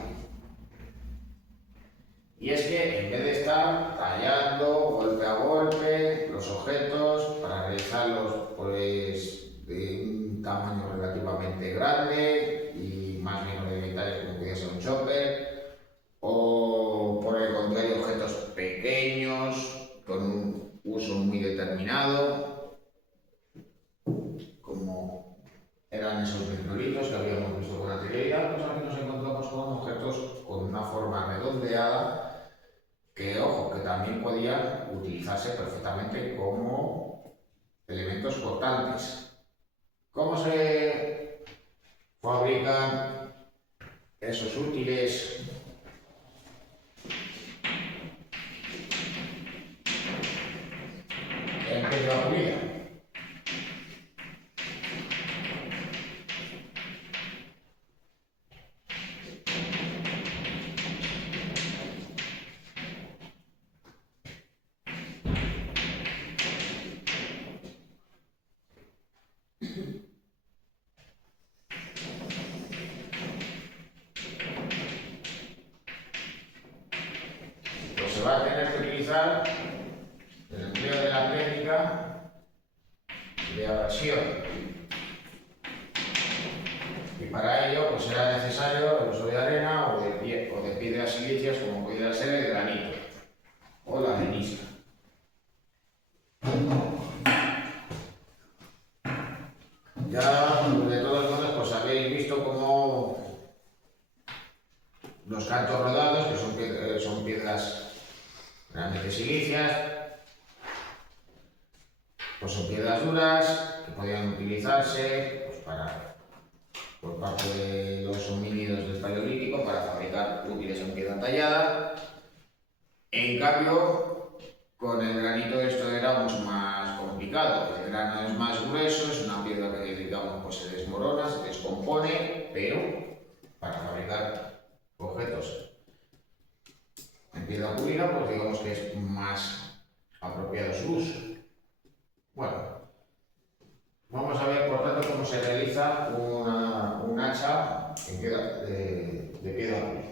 Y es que en vez de estar tallando golpe a golpe los objetos para realizarlos pues de un tamaño relativamente grande y más bien rudimentario como pudiera ser un chopper, o por el contrario objetos pequeños con un uso muy determinado, como eran esos meteoritos que habíamos visto con anterioridad, pues aquí nos encontramos con objetos con una forma redondeada que, ojo, que también podían utilizarse perfectamente como elementos cortantes. ¿Cómo se fabrican esos útiles? En piedra pulida. Pues se va a tener que utilizar el empleo de la técnica de abrasión. Y para ello pues era necesario el uso de arena o de piedras silíceas como pudiera ser el granito o la arenisca. Ya de todos modos pues habéis visto cómo los cantos rodados, que son piedras realmente silíceas, pues son piedras duras que podían utilizarse pues, por parte de los homínidos del Paleolítico para fabricar útiles en piedra tallada. En cambio, con el granito esto era mucho más complicado. El grano es más grueso, es una piedra que digamos pues, se desmorona, se descompone, pero para fabricar objetos en piedra pulida, pues digamos que es más apropiado su uso. Bueno, vamos a ver por tanto cómo se realiza un hacha de piedra pulida.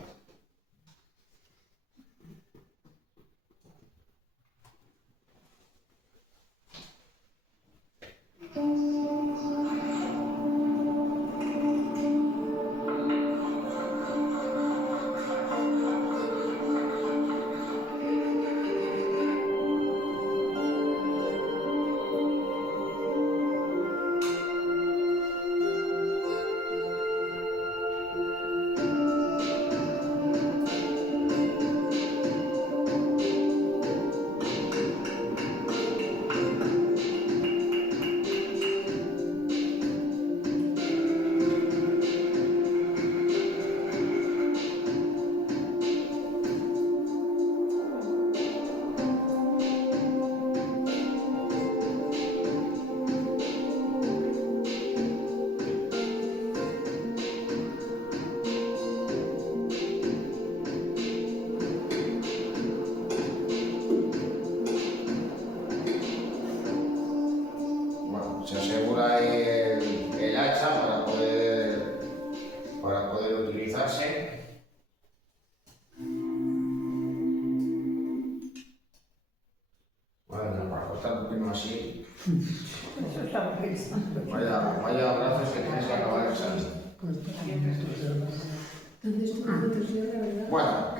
Bueno,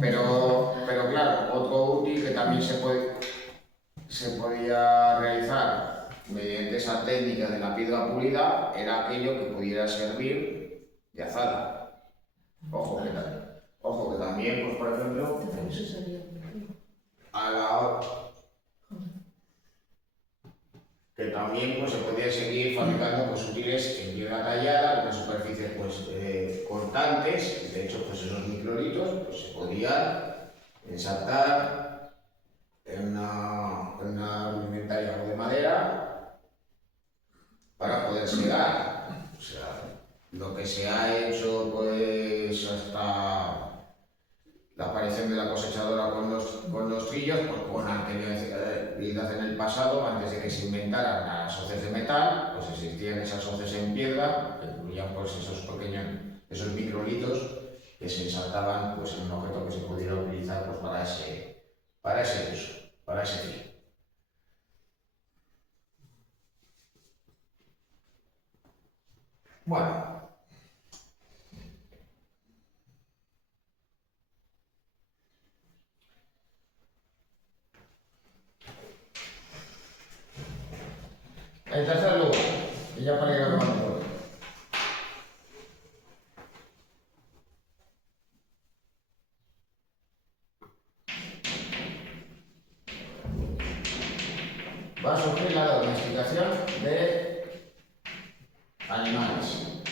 pero claro, otro útil que también se podía realizar mediante esa técnica de la piedra pulida era aquello que pudiera servir de azada. Ojo que también, pues por ejemplo, a la hora que también pues, se podía seguir fabricando pues, útiles en piedra tallada, con unas superficies pues, cortantes. De hecho, pues esos microlitos pues, se podían ensartar en una rudimentaria de madera para poder segar. O sea, lo que se ha hecho pues hasta la aparición de la cosechadora con los trillos, pues con anterioridad en el pasado, antes de que se inventaran las hoces de metal, pues existían esas hoces en piedra, que incluían pues esos microlitos que se ensartaban pues, en un objeto que se pudiera utilizar pues, para ese uso, para ese fin. Bueno. En tercer lugar, y ya para ir acabando todo. Va a surgir la domesticación de animales,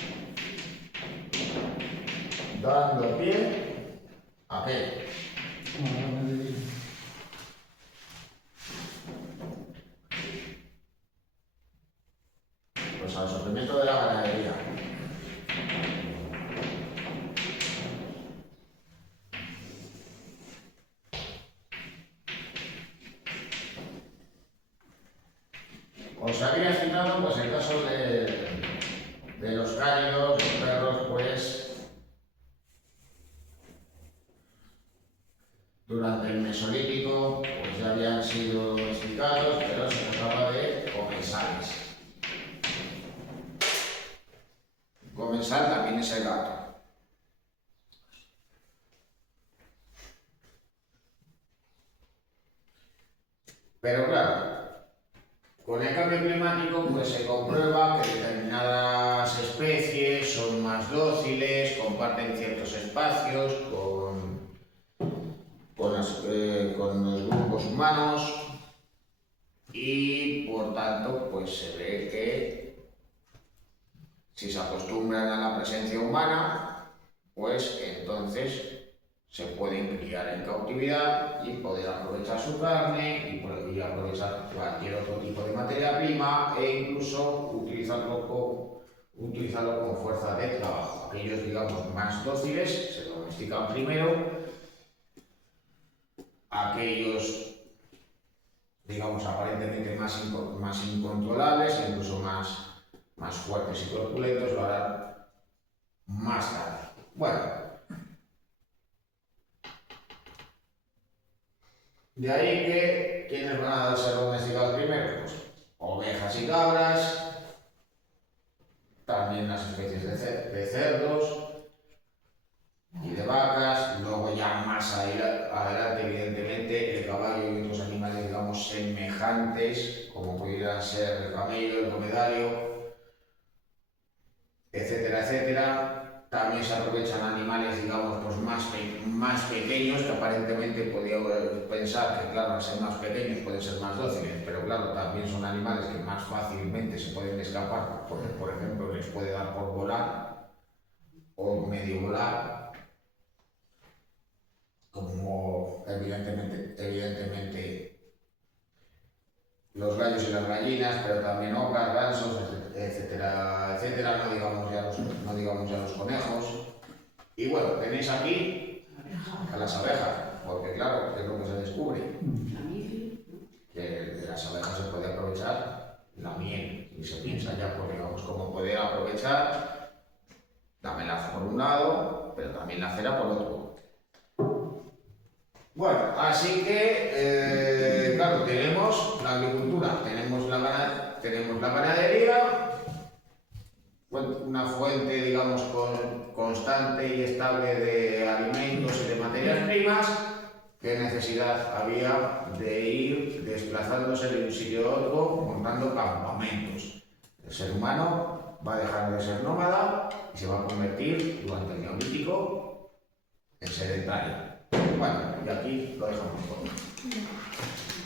dando pie a qué? Pues al surgimiento de la ganadería. Os había citado pues, el caso de los cánidos, los perros, pues durante el Mesolítico pues, ya habían sido domesticados, pero se trataba de comensales. Comensal también es el gato. Pero claro, con el cambio climático pues, se comprueba que determinadas especies son más dóciles, comparten ciertos espacios con los grupos humanos y por tanto pues, se ve que si se acostumbran a la presencia humana, pues entonces se pueden criar en cautividad y poder aprovechar su carne y aprovechar cualquier otro tipo de materia prima e incluso utilizarlo con fuerza de trabajo. Aquellos, digamos, más dóciles se domestican primero, aquellos, digamos, aparentemente más incontrolables e incluso más fuertes y corpulentos lo harán más tarde. Bueno. De ahí que, ¿quiénes van a ser domesticados primero? Pues ovejas y cabras, también las especies de cerdos y de vacas, luego ya más adelante, evidentemente, el caballo y otros animales, digamos, semejantes, como pudieran ser el camello, el dromedario, etcétera, etcétera. También se aprovechan animales, digamos, pues más pequeños, que aparentemente podía pensar que, claro, al ser más pequeños pueden ser más dóciles, pero claro, también son animales que más fácilmente se pueden escapar, porque, por ejemplo, les puede dar por volar o medio volar, como evidentemente los gallos y las gallinas, pero también ocas, gansos, etcétera, etcétera, no digamos ya los conejos. Y bueno, tenéis aquí a las abejas, porque claro, es lo que se descubre, que de las abejas se puede aprovechar la miel, y se piensa ya, pues digamos, cómo poder aprovechar la melaza por un lado, pero también la cera por otro. Bueno, así que, claro, tenemos la agricultura, tenemos la ganadería, una fuente, digamos, constante y estable de alimentos y de materias primas, ¿qué necesidad había de ir desplazándose de un sitio a otro, montando campamentos? El ser humano va a dejar de ser nómada y se va a convertir, durante el Neolítico, en sedentario. Bueno, y aquí lo dejamos todo.